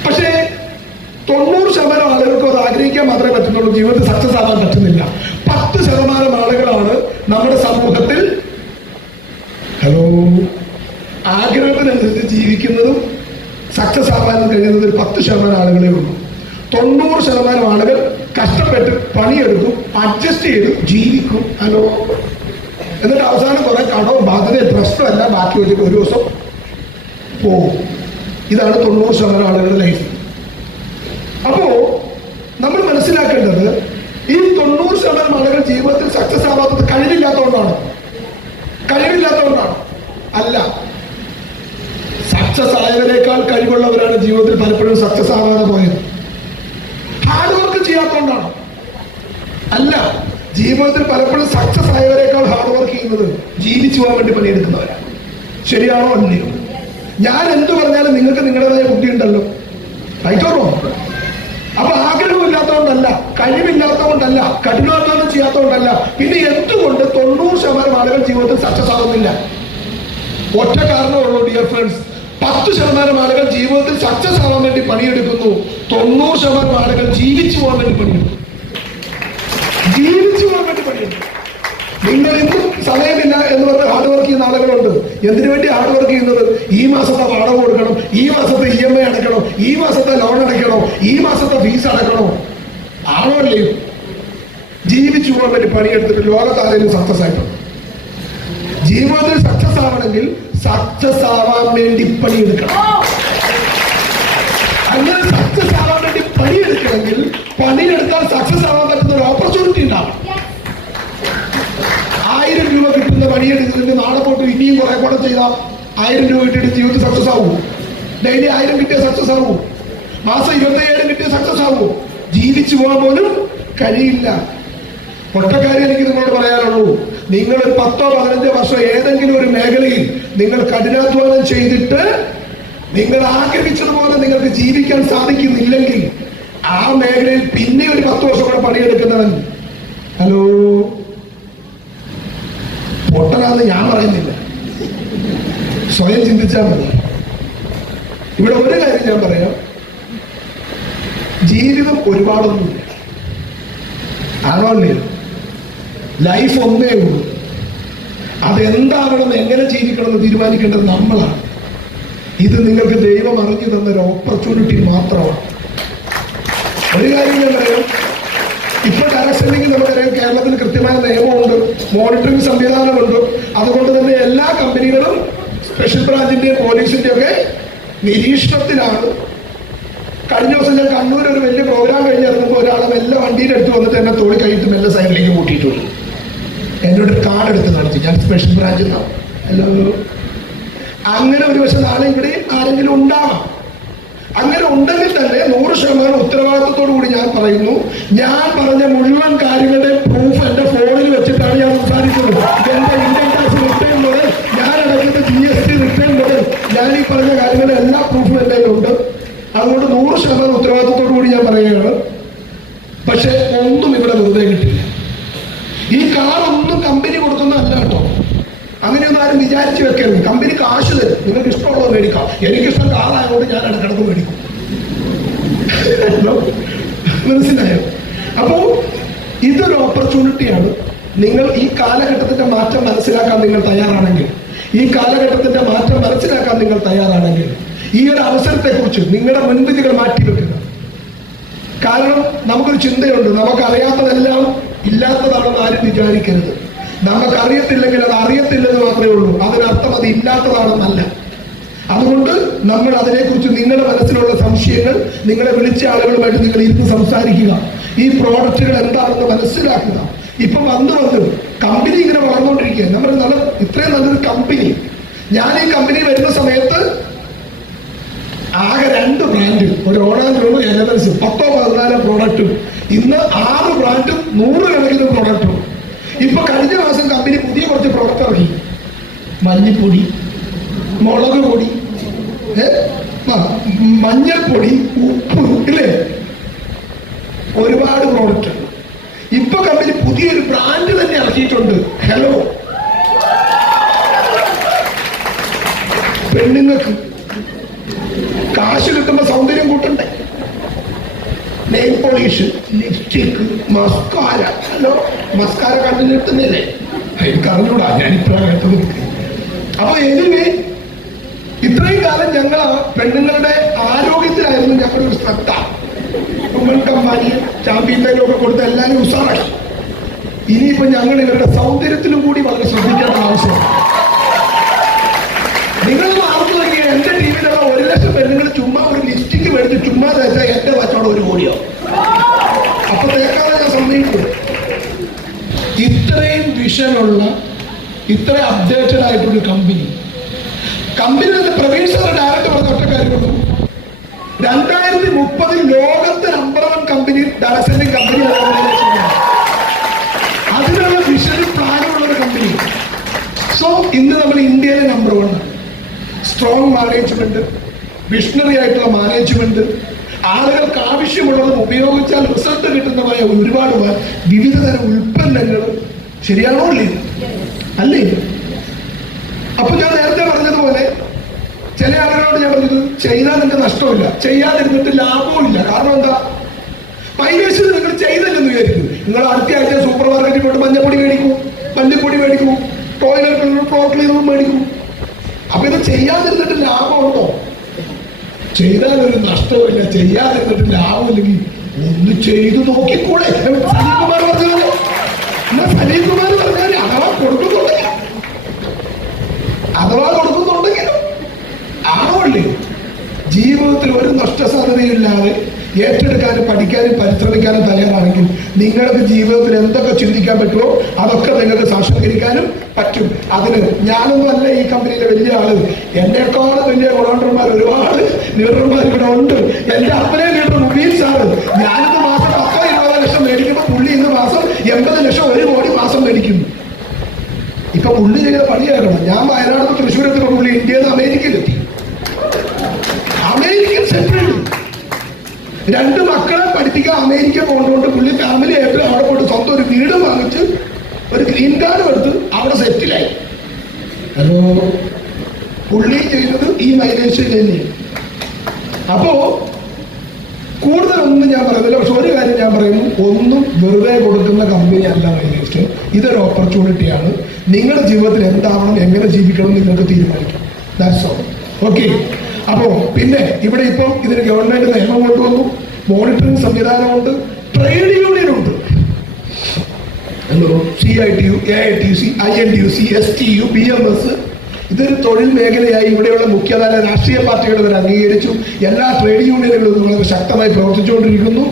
പക്ഷേ 90% ആളുകൾക്ക് അത് ആഗ്രഹിക്കാൻ മാത്രമേ പറ്റുന്നുള്ളൂ, ജീവിതത്തിൽ സക്സസ് ആവാൻ പറ്റുന്നില്ല. 10% ആളുകളാണ് നമ്മുടെ സമൂഹത്തിൽ ഹലോ ആഗ്രഹത്തിനനുസരിച്ച് ജീവിക്കുന്നതും സക്സസ് ആവാനും കഴിയുന്നത് ഒരു 10% ആളുകളേ ഉള്ളൂ. 90% ആളുകൾ കഷ്ടപ്പെട്ട് പണിയെടുക്കും, അഡ്ജസ്റ്റ് ചെയ്ത് ജീവിക്കും. ഹലോ, എന്നിട്ട് അവസാനം കുറെ കടവും ബാധ്യത പ്രശ്നമല്ല എല്ലാം ബാക്കി വെച്ചിട്ട് ഒരു ദിവസം പോകും. ഇതാണ് 90% ആളുകളുടെ ലൈഫ്. അപ്പോ നമ്മൾ മനസ്സിലാക്കേണ്ടത്, ഈ 90% ആളുകൾ ജീവിതത്തിൽ സക്സസ് ആവാത്തത് കഴിവില്ലാത്തതുകൊണ്ടാണ്. അല്ല, സക്സസ് ആയവരെക്കാൾ കഴിവുള്ളവരാണ് ജീവിതത്തിൽ പലപ്പോഴും സക്സസ് ആവാതെ പോയത്. ഹാർഡ് വർക്ക് ചെയ്യാത്തതുകൊണ്ടാണ്. അല്ല, ജീവിതത്തിൽ പലപ്പോഴും സക്സസ് ആയവരെക്കാൾ ഹാർഡ് വർക്ക് ചെയ്യുന്നത് ജീവിച്ചു പോകാൻ വേണ്ടി പണിയെടുക്കുന്നവരാണ്. ശരിയാണോ അല്ലയോ? ഞാൻ എന്ത് പറഞ്ഞാലും നിങ്ങൾക്ക് നിങ്ങളുടേതായ ബുദ്ധി ഉണ്ടല്ലോ, റൈറ്റോണോ? അപ്പൊ ആഗ്രഹമില്ലാത്തതുകൊണ്ടല്ല, കഴിവില്ലാത്തതുകൊണ്ടല്ല, കഠിനാധ്വാനം ചെയ്യാത്തതുകൊണ്ടല്ല, പിന്നെ എന്തുകൊണ്ട് 90% ആളുകൾ ജീവിതത്തിൽ സക്സസ് ആകുന്നില്ല? ഒറ്റ കാരണമുള്ളൂ ഡിയർ ഫ്രണ്ട്സ്. 10% ആളുകൾ ജീവിതത്തിൽ സക്സസ് ആവാൻ വേണ്ടി പണിയെടുക്കുന്നു, 90% ആളുകൾ ജീവിച്ചു പോകാൻ വേണ്ടി പണിയെടുക്കും. നിങ്ങൾ ഇന്നും സമയമില്ല എന്ന് പറഞ്ഞ് ഹാർഡ് വർക്ക് ചെയ്യുന്ന ആളുകളുണ്ട്. എന്തിനു വേണ്ടി ഹാർഡ് വർക്ക് ചെയ്യുന്നത്? ഈ മാസത്തെ വാടക കൊടുക്കണം, ഈ മാസത്തെ EMI അടയ്ക്കണം, ഈ മാസത്തെ ലോൺ അടയ്ക്കണം, ഈ മാസത്തെ ഫീസ് അടയ്ക്കണം. ആണോ അല്ലയോ? ജീവിച്ചു പോകാൻ വേണ്ടി പണിയെടുത്തിട്ട് ലോകത്താരെങ്കിലും സക്സസ് ആയിട്ടുണ്ട്? ജീവിതത്തിൽ സക്സസ് ആവണമെങ്കിൽ സക്സസ് ആവാൻ വേണ്ടി പണിയെടുക്കണം. അങ്ങനെ സക്സസ് ആവാൻ വേണ്ടി പണിയെടുക്കണമെങ്കിൽ പണിയെടുത്താൽ സക്സസ് ആവാൻ പറ്റുന്ന ഒരു ഓപ്പർച്യൂണിറ്റി ഉണ്ടാവും. 1000 രൂപ കിട്ടുന്ന പണിയെടുക്കുന്നതിന് നാളെ പോയിട്ട് ഇനിയും കുറെ കൂടെ ചെയ്താൽ 1000 രൂപ കിട്ടിയിട്ട് ജീവിതത്തിൽ സക്സസ് ആവൂ? ഡെയിലി 1000 കിട്ടിയ സക്സസ് ആവൂ? മാസം 27 കിട്ടിയ സക്സസ് ആവൂ? ജീവിച്ചു പോകാൻ പോലും കഴിയില്ല. ഒറ്റക്കാര്യം എനിക്ക് നിങ്ങളോട് പറയാനുള്ളൂ, നിങ്ങൾ ഒരു 10-15 വർഷം ഏതെങ്കിലും ഒരു മേഖലയിൽ നിങ്ങൾ കഠിനാധ്വാനം ചെയ്തിട്ട് നിങ്ങൾ ആഗ്രഹിച്ചതുപോലെ നിങ്ങൾക്ക് ജീവിക്കാൻ സാധിക്കുന്നില്ലെങ്കിൽ ആ മേഖലയിൽ പിന്നെ ഒരു 10 വർഷം കൂടെ പണിയെടുക്കുന്നവൻ ഹലോ പൊട്ടനാന്ന് ഞാൻ പറയുന്നില്ല, സ്വയം ചിന്തിച്ചാൽ മതി. ഇവിടെ ഒരു കാര്യം ഞാൻ പറയാം, ജീവിതം ഒരുപാടൊന്നുമില്ല, ആണോ അല്ലയോ? ലൈഫ് ഒന്നേ ഉള്ളൂ. അതെന്താവണം, എങ്ങനെ ജീവിക്കണം എന്ന് തീരുമാനിക്കേണ്ടത് നമ്മളാണ്. ഇത് നിങ്ങൾക്ക് ദൈവം അറിഞ്ഞു തന്ന ഒരു ഓപ്പർച്യൂണിറ്റി മാത്രമാണ്. ഒരു കാര്യം ഞാൻ പറയാം, ഇപ്പൊ ഡയറക്ഷനിലേക്ക് നമുക്കറിയാം, കേരളത്തിൽ കൃത്യമായ നിയമമുണ്ട്, മോണിറ്ററിംഗ് സംവിധാനമുണ്ട്. അതുകൊണ്ട് തന്നെ എല്ലാ കമ്പനികളും സ്പെഷ്യൽ ബ്രാഞ്ചിന്റെയും പോലീസിന്റെ ഒക്കെ നിരീക്ഷണത്തിലാണ്. കഴിഞ്ഞ ദിവസം ഞാൻ കണ്ണൂർ ഒരു വലിയ പ്രോഗ്രാം കഴിഞ്ഞിറങ്ങുമ്പോൾ ഒരാളെ മെല്ലെ വണ്ടിയിൽ എടുത്ത് വന്നിട്ട് എന്നെ തോളി കഴിഞ്ഞിട്ട് മെല്ലെ സൈഡിലേക്ക് കൂട്ടിയിട്ടുള്ളൂ. കാർഡ് എടുത്ത് കാണിച്ചു, ഞാൻ സ്പെഷ്യൽ ബ്രാഞ്ച് എന്നാവും. ഹലോ, അങ്ങനെ ഒരു പക്ഷെ നാളെ ഇവിടെ ആരെങ്കിലും ഉണ്ടാവാം. അങ്ങനെ ഉണ്ടെങ്കിൽ തന്നെ 100% ഉത്തരവാദിത്വത്തോടു കൂടി ഞാൻ പറയുന്നു, ഞാൻ പറഞ്ഞ മുഴുവൻ കാര്യങ്ങളുടെ പ്രൂഫ് എന്റെ ഫോണിൽ വെച്ചിട്ടാണ് ഞാൻ സംസാരിക്കുന്നത്. എന്റെ ഇൻകം ടാക്സ് റിട്ടേൺ മുതൽ ഞാൻ അടയ്ക്കുന്ന GST റിട്ടേൺ മുതൽ ഞാൻ ഈ പറഞ്ഞ കാര്യങ്ങളുടെ എല്ലാ പ്രൂഫും എന്റെ കയ്യിലുണ്ട്. അതുകൊണ്ട് 100% ഉത്തരവാദിത്വത്തോടു കൂടി ഞാൻ പറയുകയാണ്. പക്ഷെ ഒന്നും ഇവിടെ വെറുതെ കിട്ടില്ല. ഈ കാർ ഒന്നും കമ്പനി കൊടുക്കുന്നതല്ല കേട്ടോ. അങ്ങനെയൊന്നും ആരും വിചാരിച്ചു വെക്കരുത്. കമ്പനി കാശ് തരും, നിങ്ങൾക്ക് ഇഷ്ടമുള്ളത് മേടിക്കാം. എനിക്കിഷ്ടം കാറായതുകൊണ്ട് ഞാൻ ഇടക്കിടക്ക് മേടിക്കും. മനസ്സിലായോ? അപ്പോ ഇതൊരു ഓപ്പർച്യൂണിറ്റിയാണ്. നിങ്ങൾ ഈ കാലഘട്ടത്തിന്റെ മാറ്റം മനസ്സിലാക്കാൻ നിങ്ങൾ തയ്യാറാണെങ്കിൽ, ഈ കാലഘട്ടത്തിന്റെ മാറ്റം മനസ്സിലാക്കാൻ നിങ്ങൾ തയ്യാറാണെങ്കിൽ, ഈ ഒരു അവസരത്തെക്കുറിച്ച് നിങ്ങളുടെ മുൻവിധികൾ മാറ്റിവെക്കുക. കാരണം നമുക്കൊരു ചിന്തയുണ്ട്, നമുക്കറിയാത്തതെല്ലാം ഇല്ലാത്തതാണെന്ന് ആരും വിചാരിക്കരുത്. നമുക്കറിയത്തില്ലെങ്കിൽ അത് അറിയത്തില്ലെന്ന് മാത്രമേ ഉള്ളൂ. അതിനർത്ഥം അത് ഇല്ലാത്തതാണെന്നല്ല. അതുകൊണ്ട് നമ്മൾ അതിനെക്കുറിച്ച് നിങ്ങളുടെ മനസ്സിലുള്ള സംശയങ്ങൾ നിങ്ങളെ വിളിച്ച ആളുകളുമായിട്ട് നിങ്ങൾ ഇരുന്ന് സംസാരിക്കുക. ഈ പ്രോഡക്റ്റുകൾ എന്താണെന്ന് മനസ്സിലാക്കുക. ഇപ്പൊ വന്ന് കമ്പനി ഇങ്ങനെ വളർന്നുകൊണ്ടിരിക്കുക. നമ്മൾ ഇത്രയും നല്ലൊരു കമ്പനി, ഞാൻ ഈ കമ്പനി വരുന്ന സമയത്ത് ആകെ 2 ബ്രാൻഡ്, ഒരു ഓണാൻഡ്രോയും എലവൻസും 10-14 പ്രോഡക്റ്റും. ഇന്ന് 6 ബ്രാൻഡും 100 കണക്കിന് പ്രോഡക്റ്റും. ഇപ്പൊ കഴിഞ്ഞ മാസം കമ്പനി പുതിയ കുറച്ച് പ്രോഡക്റ്റ് ഇറക്കി. മഞ്ഞപ്പൊടി, മുളക് പൊടി, മഞ്ഞൾപ്പൊടി, ഉപ്പ്, ഇല്ലേ, ഒരുപാട് പ്രോഡക്റ്റ്. ഇപ്പൊ കമ്പനി പുതിയൊരു ബ്രാൻഡ് തന്നെ ഇറക്കിയിട്ടുണ്ട്. ഹലോ, പെണ്ണുങ്ങൾക്ക് കാശ് കിട്ടുമ്പോ സൗന്ദര്യം കൂട്ടണ്ടേ? Nail polish, lipstick, mascara. Hello, mascara കണ്ണിൽ കിട്ടുന്നില്ലേ? എനിക്ക് അറിഞ്ഞൂടാ, ഞാനിപ്പോഴാണ് കേട്ടത്. അപ്പൊ എനിവേ, ഇത്രയും കാലം ഞങ്ങൾ പെണ്ണുങ്ങളുടെ ആരോഗ്യത്തിലായിരുന്നു ഞങ്ങളുടെ ഒരു ശ്രദ്ധ. ഉമ്മൻ കമ്പാനി, ചാമ്പ്യൻ ഒക്കെ കൊടുത്ത് എല്ലാവരും ഉഷാറാക്കി. ഇനിയിപ്പോ ഞങ്ങൾ ഇവരുടെ സൗന്ദര്യത്തിലും കൂടി വളരെ ശ്രദ്ധിക്കേണ്ട ആവശ്യമാണ്. നിങ്ങൾ മാർക്ക് നോക്കിയ എന്റെ ടീമിലുള്ള 1 ലക്ഷം പെണ്ണുങ്ങൾ ചുമ്മാ ഒരു ലിപ്സ്റ്റിക്ക് മേടിച്ച് ചുമ്മാ തേച്ചാൽ എന്റെ കച്ചവടം 1 കോടിയോ. അപ്പൊ തേക്കാതെ ഞാൻ സമ്മതിക്കും. ഇത്രയും വിഷനുള്ള, ഇത്ര അപ്ഡേറ്റഡ് ആയിട്ടൊരു കമ്പനി തന്നെ പ്രവീൺ സാർ ഡയറക്ടർ പറഞ്ഞ ഒറ്റ കാര്യമുള്ളൂ. 2030 ലോകത്തെ നമ്പർ 1 കമ്പനി ഡാറ്റാ സെന്റിംഗ് കമ്പനി, അതിനുള്ള വിഷനും പ്ലാനുള്ള ഒരു കമ്പനി. സോ ഇന്ന് നമ്മൾ ഇന്ത്യയിലെ നമ്പർ 1. സ്ട്രോങ് മാനേജ്മെന്റ്, വിഷണറി ആയിട്ടുള്ള മാനേജ്മെന്റ്, ആളുകൾക്ക് ആവശ്യമുള്ളത് ഉപയോഗിച്ചാൽ റിസൾട്ട് കിട്ടുന്നതായ ഒരുപാട് വിവിധ തരം ഉൽപ്പന്നങ്ങൾ. ശരിയാണോ അല്ലേ? അപ്പൊ ഞാൻ നേരത്തെ പറഞ്ഞതുപോലെ ചില ആളുകളോട് ഞാൻ പറഞ്ഞത്, ചെയ്താൽ നിങ്ങൾക്ക് നഷ്ടമില്ല, ചെയ്യാതിരുന്നിട്ട് ലാഭവും ഇല്ല. കാരണം എന്താ? പൈവേഴ്സിൽ നിങ്ങൾ ചെയ്തില്ലെന്ന് വിചാരിക്കും. നിങ്ങൾ അടുത്ത ആഴ്ച സൂപ്പർ മാർക്കറ്റിൽ പോയിട്ട് മഞ്ഞപ്പൊടി മേടിക്കും, മല്ലിപ്പൊടി മേടിക്കും, ടോയ്ലറ്റ് ക്ലീനറും മേടിക്കും. അപ്പൊ ഇത് ചെയ്യാതിരുന്നിട്ട് ലാഭമുണ്ടോ? ചെയ്താലൊരു നഷ്ടമില്ല. ചെയ്യാതിരുന്നിട്ട് ലാഭമില്ലെങ്കിൽ ഒന്ന് ചെയ്തു നോക്കിക്കൂടെ? സലീംകുമാർ പറഞ്ഞല്ലോ. സലീംകുമാർ പറഞ്ഞാൽ അഥവാ കൊടുക്കുന്നുണ്ടെങ്കിലും ആണോല്ലേ? ജീവിതത്തിൽ ഒരു നഷ്ടസാധ്യതയില്ലാതെ ഏറ്റെടുക്കാനും പഠിക്കാനും പരിശ്രമിക്കാനും തയ്യാറാണെങ്കിൽ നിങ്ങൾക്ക് ജീവിതത്തിൽ എന്തൊക്കെ ചിന്തിക്കാൻ പറ്റുമോ അതൊക്കെ നിങ്ങൾക്ക് സാക്ഷാത്കരിക്കാനും പറ്റും. അതിന് ഞാനൊന്നും അല്ല ഈ കമ്പനിയിലെ വലിയ ആള്. എന്നെക്കാളും വലിയ കൊളണ്ടർമാർ, ഒരുപാട് ലീഡർമാർ ഇവിടെ ഉണ്ട്. എന്റെ അപ്പനെ ലീഡർ മുബീൻ സാറ്, ഞാനിന്ന് മാസം 10-20 ലക്ഷം മേടിക്കുമ്പോൾ പുള്ളി ഇന്ന് മാസം 80 ലക്ഷം 1 കോടി മാസം മേടിക്കുന്നു. ഇപ്പൊ പുള്ളി ചെയ്ത പണിയാക്കണം. ഞാൻ വയനാട് തൃശ്ശൂർ എത്തിയപ്പോൾ പുള്ളി ഇന്ത്യയിൽ നിന്ന് അമേരിക്കയിലെത്തി. അമേരിക്കൻ സെറ്റിൽഡ്, 2 മക്കളെ പഠിപ്പിക്കാൻ അമേരിക്ക കൊണ്ടുകൊണ്ട് പുള്ളി ഫാമിലി ആയിട്ട് അവിടെ പോയിട്ട് സ്വന്തം ഒരു വീട് വാങ്ങിച്ച് ഒരു ഗ്രീൻ കാർഡ് എടുത്ത് അവിടെ സെറ്റിലായി. ഹലോ, പുള്ളി ചെയ്യുന്നത് ഈ മൈലേജ് തന്നെയാണ്. അപ്പോ കൂടുതലൊന്നും ഞാൻ പറയുന്നില്ല. പക്ഷെ ഒരു കാര്യം ഞാൻ പറയുന്നു, ഒന്നും വെറുതെ കൊടുക്കുന്ന കമ്പനി അല്ല മൈലേജ്. ഇതൊരു ഓപ്പർച്യൂണിറ്റിയാണ്. നിങ്ങളുടെ ജീവിതത്തിൽ എന്താവണം, എങ്ങനെ ജീവിക്കണം നിങ്ങൾക്ക് തീരുമാനിക്കാം. That's all. ഓക്കെ. അപ്പോ പിന്നെ ഇവിടെ ഇപ്പം ഇതിന് ഗവൺമെന്റ് നിയമം കൊണ്ടുവന്നു, മോണിറ്ററിംഗ് സംവിധാനമുണ്ട്, ട്രേഡ് യൂണിയൻ ഉണ്ട്. CITU, AITUC, INTUC, STU, BMS. ഇതൊരു തൊഴിൽ മേഖലയായി ഇവിടെയുള്ള മുഖ്യധാര രാഷ്ട്രീയ പാർട്ടികൾ ഇവർ അംഗീകരിച്ചു. എല്ലാ ട്രേഡ് യൂണിയനുകളും വളരെ ശക്തമായി പ്രവർത്തിച്ചുകൊണ്ടിരിക്കുന്നു.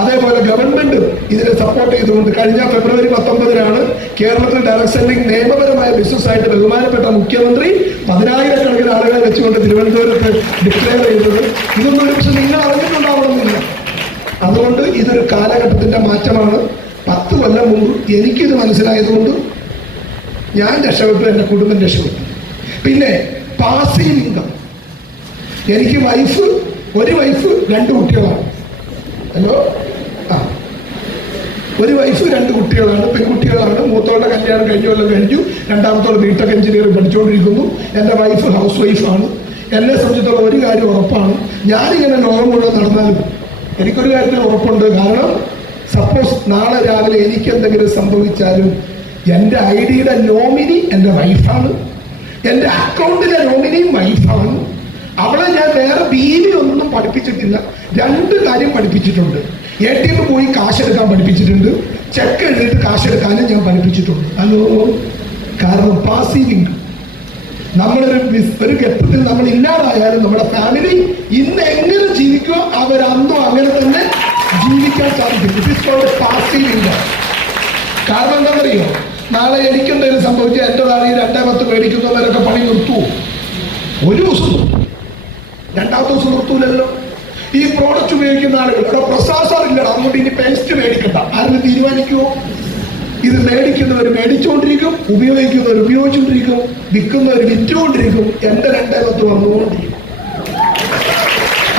അതേപോലെ ഗവൺമെന്റ് ഇതിനെ സപ്പോർട്ട് ചെയ്തുകൊണ്ട് കഴിഞ്ഞ ഫെബ്രുവരി 19 കേരളത്തിൽ ഡയറക്ട് സെല്ലിംഗ് നിയമപരമായ ബിസിനസ് ആയിട്ട് ബഹുമാനപ്പെട്ട മുഖ്യമന്ത്രി 10,000-കണക്കിന് ആളുകളെ വെച്ചുകൊണ്ട് തിരുവനന്തപുരത്ത് ഡിക്ലെയർ ചെയ്തത്. ഇതൊന്നും ഒരു പക്ഷെ നിങ്ങൾ അറിഞ്ഞിട്ടുണ്ടാവണമെന്നില്ല. അതുകൊണ്ട് ഇതൊരു കാലഘട്ടത്തിന്റെ മാറ്റമാണ്. 10 കൊല്ലം മുമ്പ് എനിക്കിത് മനസ്സിലായതുകൊണ്ട് ഞാൻ രക്ഷപ്പെട്ടു, എൻ്റെ കുടുംബം രക്ഷപ്പെട്ടു. പിന്നെ പാസീവ് ഇൻകം. എനിക്ക് ഒരു വൈഫ് 2 കുട്ടികളാണ്. ഹലോ, ഒരു വൈഫ് 2 കുട്ടികളാണ്, പെൺകുട്ടികളാണ്. മൂത്തോടെ കല്യാണം കഴിഞ്ഞ കൊല്ലം കഴിഞ്ഞു, രണ്ടാമത്തോടെ ബിടെക് എഞ്ചിനീയറിംഗ് പഠിച്ചുകൊണ്ടിരിക്കുന്നു. എൻ്റെ വൈഫ് ഹൗസ് വൈഫാണ്. എന്നെ സംബന്ധിച്ചുള്ള ഒരു കാര്യം ഉറപ്പാണ്, ഞാനിങ്ങനെ ലോകം മുഴുവൻ നടന്നാലും എനിക്കൊരു കാര്യത്തിൽ ഉറപ്പുണ്ട്. കാരണം സപ്പോസ് നാളെ രാവിലെ എനിക്ക് എന്തെങ്കിലും സംഭവിച്ചാലും എൻ്റെ ഐഡിയുടെ നോമിനി എൻ്റെ വൈഫാണ്, എൻ്റെ അക്കൗണ്ടിലെ നോമിനിയും വൈഫാണ്. അവളെ ഞാൻ വേറെ ബീവി ഒന്നും പഠിപ്പിച്ചിട്ടില്ല. 2 കാര്യം പഠിപ്പിച്ചിട്ടുണ്ട്. ATM പോയി കാശെടുക്കാൻ പഠിപ്പിച്ചിട്ടുണ്ട്, ചെക്ക് എഴുതിയിട്ട് കാശെടുക്കാനും ഞാൻ പഠിപ്പിച്ചിട്ടുണ്ട്. ഹലോ, കാരണം പാസീവ് ഇൻകം. ഒരു ഘട്ടത്തിൽ നമ്മൾ ഇല്ലാതായാലും നമ്മുടെ ഫാമിലി ഇന്ന് എങ്ങനെ ജീവിക്കുമോ അവരന്നും അങ്ങനെ തന്നെ ജീവിക്കാൻ സാധിക്കും. It is called passive income. കാരണം എന്താണെന്നറിയോ, നാളെ എനിക്കെന്തെങ്കിലും സംഭവിച്ചാൽ എൻ്റെതാണ് ഈ 2-10 മേടിക്കുന്നവരൊക്കെ പണി നിർത്തുവോ? ഒരു ദിവസം നിർത്തും, 2ാമത്തെ ദിവസം നിർത്തൂലല്ലോ. ഈ പ്രോഡക്റ്റ് ഉപയോഗിക്കുന്ന ആളുകൾ ഇവിടെ പ്രൊസസർ ഇല്ലടാ, അതുകൊണ്ട് ഇനി പേസ്റ്റ് മേടിക്കണ്ട, ആരും തീരുമാനിക്കുമോ? ഇത് മേടിക്കുന്നവർ മേടിച്ചുകൊണ്ടിരിക്കും, ഉപയോഗിക്കുന്നവർ ഉപയോഗിച്ചുകൊണ്ടിരിക്കും, വിൽക്കുന്നവർ വിറ്റുകൊണ്ടിരിക്കും. എൻ്റെ 2-10 വന്നുകൊണ്ടിരിക്കും.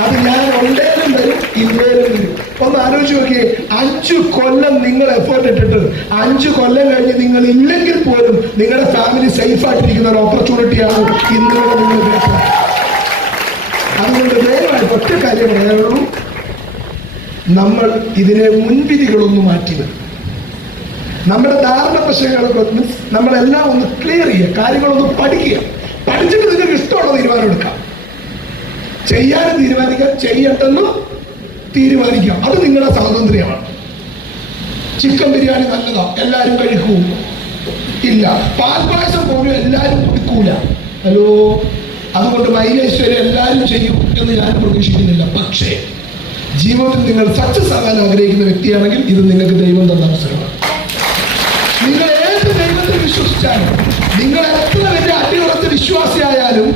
അത് ഞാൻ ഒണ്ടേലും വരും, ഇന്നേലും വരും. ഒന്ന് ആലോചിച്ച് നോക്കിയേ, 5 കൊല്ലം നിങ്ങൾ എഫേർട്ട് ഇട്ടിട്ട് 5 കൊല്ലം കഴിഞ്ഞ് നിങ്ങൾ ഇല്ലെങ്കിൽ പോലും നിങ്ങളുടെ ഫാമിലി സേഫ് ആയിട്ടിരിക്കുന്ന ഒരു ഓപ്പർച്യൂണിറ്റിയാണ് ഇന്നിവിടെ നിങ്ങൾ കേട്ടത്. അതുകൊണ്ട് ദയവായിട്ട് ഒറ്റ കാര്യം പറയാനുള്ളൂ, നമ്മൾ ഇതിനെ മുൻവിധികളൊന്നും മാറ്റി നമ്മുടെ ധാരണ പ്രശ്നങ്ങളൊക്കെ നമ്മളെല്ലാം ഒന്ന് ക്ലിയർ ചെയ്യുക, കാര്യങ്ങളൊന്ന് പഠിക്കുക. പഠിച്ചിട്ട് നിങ്ങൾക്ക് ഇഷ്ടമുള്ള തീരുമാനം എടുക്കാം. ചെയ്യാനും തീരുമാനിക്കാം, ചെയ്യട്ടെന്നും തീരുമാനിക്കാം. അത് നിങ്ങളുടെ സ്വാതന്ത്ര്യമാണ്. ചിക്കൻ ബിരിയാണി നല്ലതാ, എല്ലാവരും കഴിക്കൂ? ഇല്ല. പാൽപായസം പോലും എല്ലാവരും കുടിക്കൂല. ഹലോ, അതുകൊണ്ട് മൈലേശ്വരം എല്ലാവരും ചെയ്യും എന്ന് ഞാൻ പ്രതീക്ഷിക്കുന്നില്ല. പക്ഷേ ജീവിതത്തിൽ നിങ്ങൾ സക്സസ് ആകാൻ ആഗ്രഹിക്കുന്ന വ്യക്തിയാണെങ്കിൽ ഇത് നിങ്ങൾക്ക് ദൈവം തന്ന അവസരമാണ്. നിങ്ങൾ ഏത് ദൈവത്തിൽ വിശ്വസിച്ചാലും, നിങ്ങൾ എത്ര വലിയ അടിയുറച്ച് വിശ്വാസിയായാലും,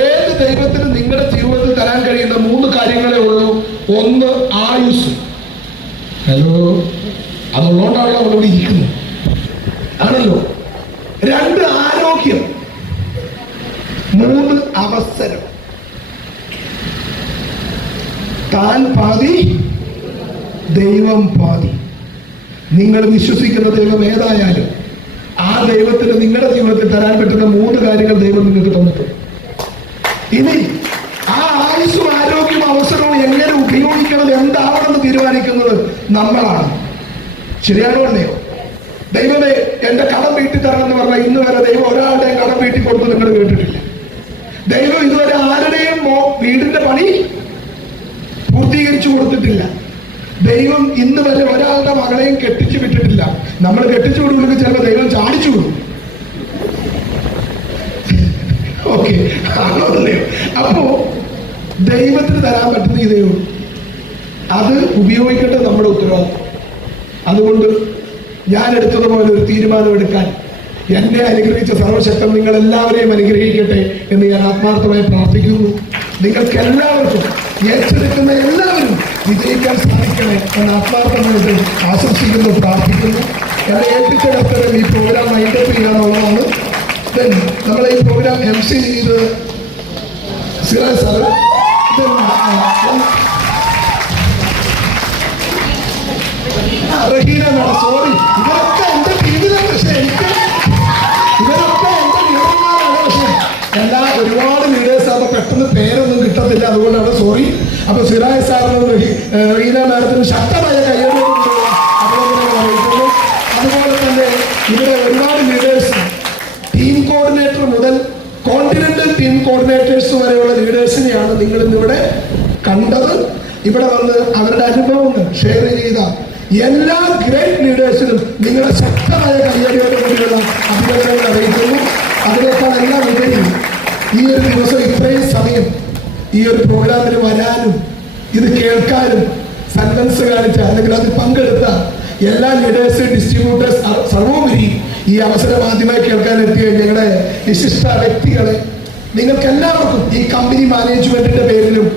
ഏത് ദൈവത്തിന് നിങ്ങളുടെ ജീവിതത്തിൽ തരാൻ കഴിയുന്ന 3 കാര്യങ്ങളേ ഉള്ളൂ. 1 ആയുസ്. ഹലോ, അതുള്ളതുകൊണ്ടാണല്ലോ അവരോട് ഇരിക്കുന്നത്, ആണല്ലോ. 2 ആരോഗ്യം. 3 അവസരം. താൻ പാതി ദൈവം പാതി. നിങ്ങൾ വിശ്വസിക്കുന്ന ദൈവം ഏതായാലും ആ ദൈവത്തിന് നിങ്ങളുടെ ജീവിതത്തിൽ തരാൻ പറ്റുന്ന 3 കാര്യങ്ങൾ ദൈവം നിങ്ങൾക്ക് തന്നിട്ടുണ്ട്. ഇനി ആ ആയുസ്സും ആരോഗ്യവും അവസരവും എങ്ങനെ ഉപയോഗിക്കണം, എന്താവണമെന്ന് തീരുമാനിക്കുന്നത് നമ്മളാണ്. ശരിയാണോ അല്ലയോ? ദൈവമേ എന്റെ കടം വീട്ടി തരണം എന്ന് പറഞ്ഞാൽ ഇന്ന് വരെ ദൈവം ഒരാളുടെയും കടം വീട്ടി കൊടുത്ത് നിങ്ങൾ കേട്ടിട്ടില്ല. ദൈവം ഇതുവരെ ആരുടെയും വീടിന്റെ പണി പൂർത്തീകരിച്ചു കൊടുത്തിട്ടില്ല. ദൈവം ഇന്ന് വരെ ഒരാളുടെ മകളെയും കെട്ടിച്ചു വിട്ടിട്ടില്ല. നമ്മൾ കെട്ടിച്ചു കൊടുക്കുന്നത് ചിലപ്പോൾ ദൈവം ചാടിച്ചു കൊടുക്കും. ഓക്കെ, ആണോന്നല്ലേ? അപ്പോ ദൈവത്തിന് തരാൻ പറ്റുന്ന ഇതേ ഉള്ളൂ. അത് ഉപയോഗിക്കേണ്ടത് നമ്മുടെ ഉത്തരവാദിത്വം. അതുകൊണ്ട് ഞാൻ എടുത്തതുപോലെ ഒരു തീരുമാനമെടുക്കാൻ എന്നെ അനുഗ്രഹിച്ച സർവശക്തൻ നിങ്ങൾ എല്ലാവരെയും അനുഗ്രഹിക്കട്ടെ എന്ന് ഞാൻ ആത്മാർത്ഥമായി പ്രാർത്ഥിക്കുന്നു. നിങ്ങൾക്ക് എല്ലാവർക്കും, ഏറ്റെടുക്കുന്ന എല്ലാവരും വിജയിക്കാൻ സാധിക്കണേ എന്ന് ആത്മാർത്ഥമായിട്ട് ആശംസിക്കുന്നു, പ്രാർത്ഥിക്കുന്നു. എന്നെ ഏൽപ്പിച്ച ഡോക്ടറെ ഈ പ്രോഗ്രാം മൈൻഡപ്പ് ചെയ്യാനുള്ളതാണ്. നമ്മളെ ഈ പ്രോഗ്രാം MC ചെയ്ത് Siraj sir, Raheena madam, sorry, ഇവരൊക്കെ എന്റെ ടീമിലാണ്. പക്ഷെ എനിക്ക് ഇവരൊക്കെ എന്റെ ലീഡർമാരാണ്. പക്ഷെ ഒരുപാട് ലീഡേഴ്സ് ആകുമ്പോൾ പെട്ടെന്ന് പേരൊന്നും കിട്ടത്തില്ല, അതുകൊണ്ടാണ് സോറി. അപ്പൊ സിറാജ് സാറിനും റഹീന മാഡത്തിനും ശക്തമായ കയ്യടി അറിയിക്കുന്നു. അതുപോലെ തന്നെ ഇവിടെ ഒരുപാട് ലീഡേഴ്സ്, ടീം കോർഡിനേറ്റർ മുതൽ കോണ്ടിനെന്റൽ ടീം കോർഡിനേറ്റേഴ്സ് വരെയുള്ള ലീഡേഴ്സിനെയാണ് നിങ്ങൾ ഇന്നിവിടെ കണ്ടത്. ഇവിടെ വന്ന് അവരുടെ അനുഭവങ്ങൾ ഷെയർ ചെയ്ത എല്ലാ ഗ്രേറ്റ് ലീഡേഴ്സിനും നിങ്ങളെ ശക്തമായ കയ്യടിയോട് കൂടിയുള്ള അഭിനന്ദനങ്ങൾ അറിയിക്കുന്നു. അതിനേക്കാൾ എല്ലാം ഉപരി ഈ ഒരു ദിവസം ഇത്രയും സമയം ഈ ഒരു പ്രോഗ്രാമിന് വരാനും ഇത് കേൾക്കാനും സന്മനസ് കാണിച്ച അല്ലെങ്കിൽ അതിൽ പങ്കെടുത്ത എല്ലാ ലീഡേഴ്സ്, ഡിസ്ട്രിബ്യൂട്ടേഴ്സ്, സർവോപരി ഈ അവസരം ആദ്യമായി കേൾക്കാൻ എത്തിയ ഞങ്ങളുടെ വിശിഷ്ട വ്യക്തികളെ, നിങ്ങൾക്ക് എല്ലാവർക്കും ഈ കമ്പനി മാനേജ്മെന്റിന്റെ പേരിലും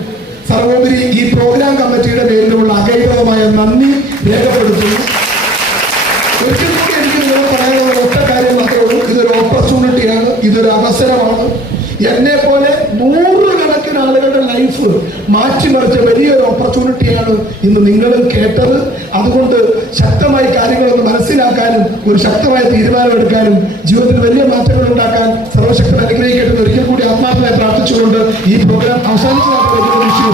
സർവോപരി ഈ പ്രോഗ്രാം കമ്മിറ്റിയുടെ പേരിലുമുള്ള അകൈതവമായ നന്ദി രേഖപ്പെടുത്തുന്നു. ഒരിക്കൽ കൂടി എനിക്ക് നിങ്ങളോട് പറയാനുള്ള ഒറ്റ കാര്യം മാത്രമേ ഉള്ളൂ. ഇതൊരു ഓപ്പർച്യൂണിറ്റിയാണ്, ഇതൊരു അവസരമാണ്. എന്നെ പോലെ നൂറുകണക്കിന് ആളുകളുടെ ലൈഫ് മാറ്റിമറിച്ച വലിയൊരു ഓപ്പർച്യൂണിറ്റിയാണ് ഇന്ന് നിങ്ങൾ കേട്ടത്. അതുകൊണ്ട് ശക്തമായി കാര്യങ്ങളൊന്ന് മനസ്സിലാക്കാനും ഒരു ശക്തമായ തീരുമാനമെടുക്കാനും ജീവിതത്തിൽ വലിയ മാറ്റങ്ങൾ ഉണ്ടാക്കാൻ സർവശക്തൻ അനുഗ്രഹിക്കട്ടെ. ഒരിക്കൽ കൂടി ആത്മാർത്ഥമായി പ്രാർത്ഥിച്ചുകൊണ്ട് ഈ പ്രോഗ്രാം അവസാനിച്ചു.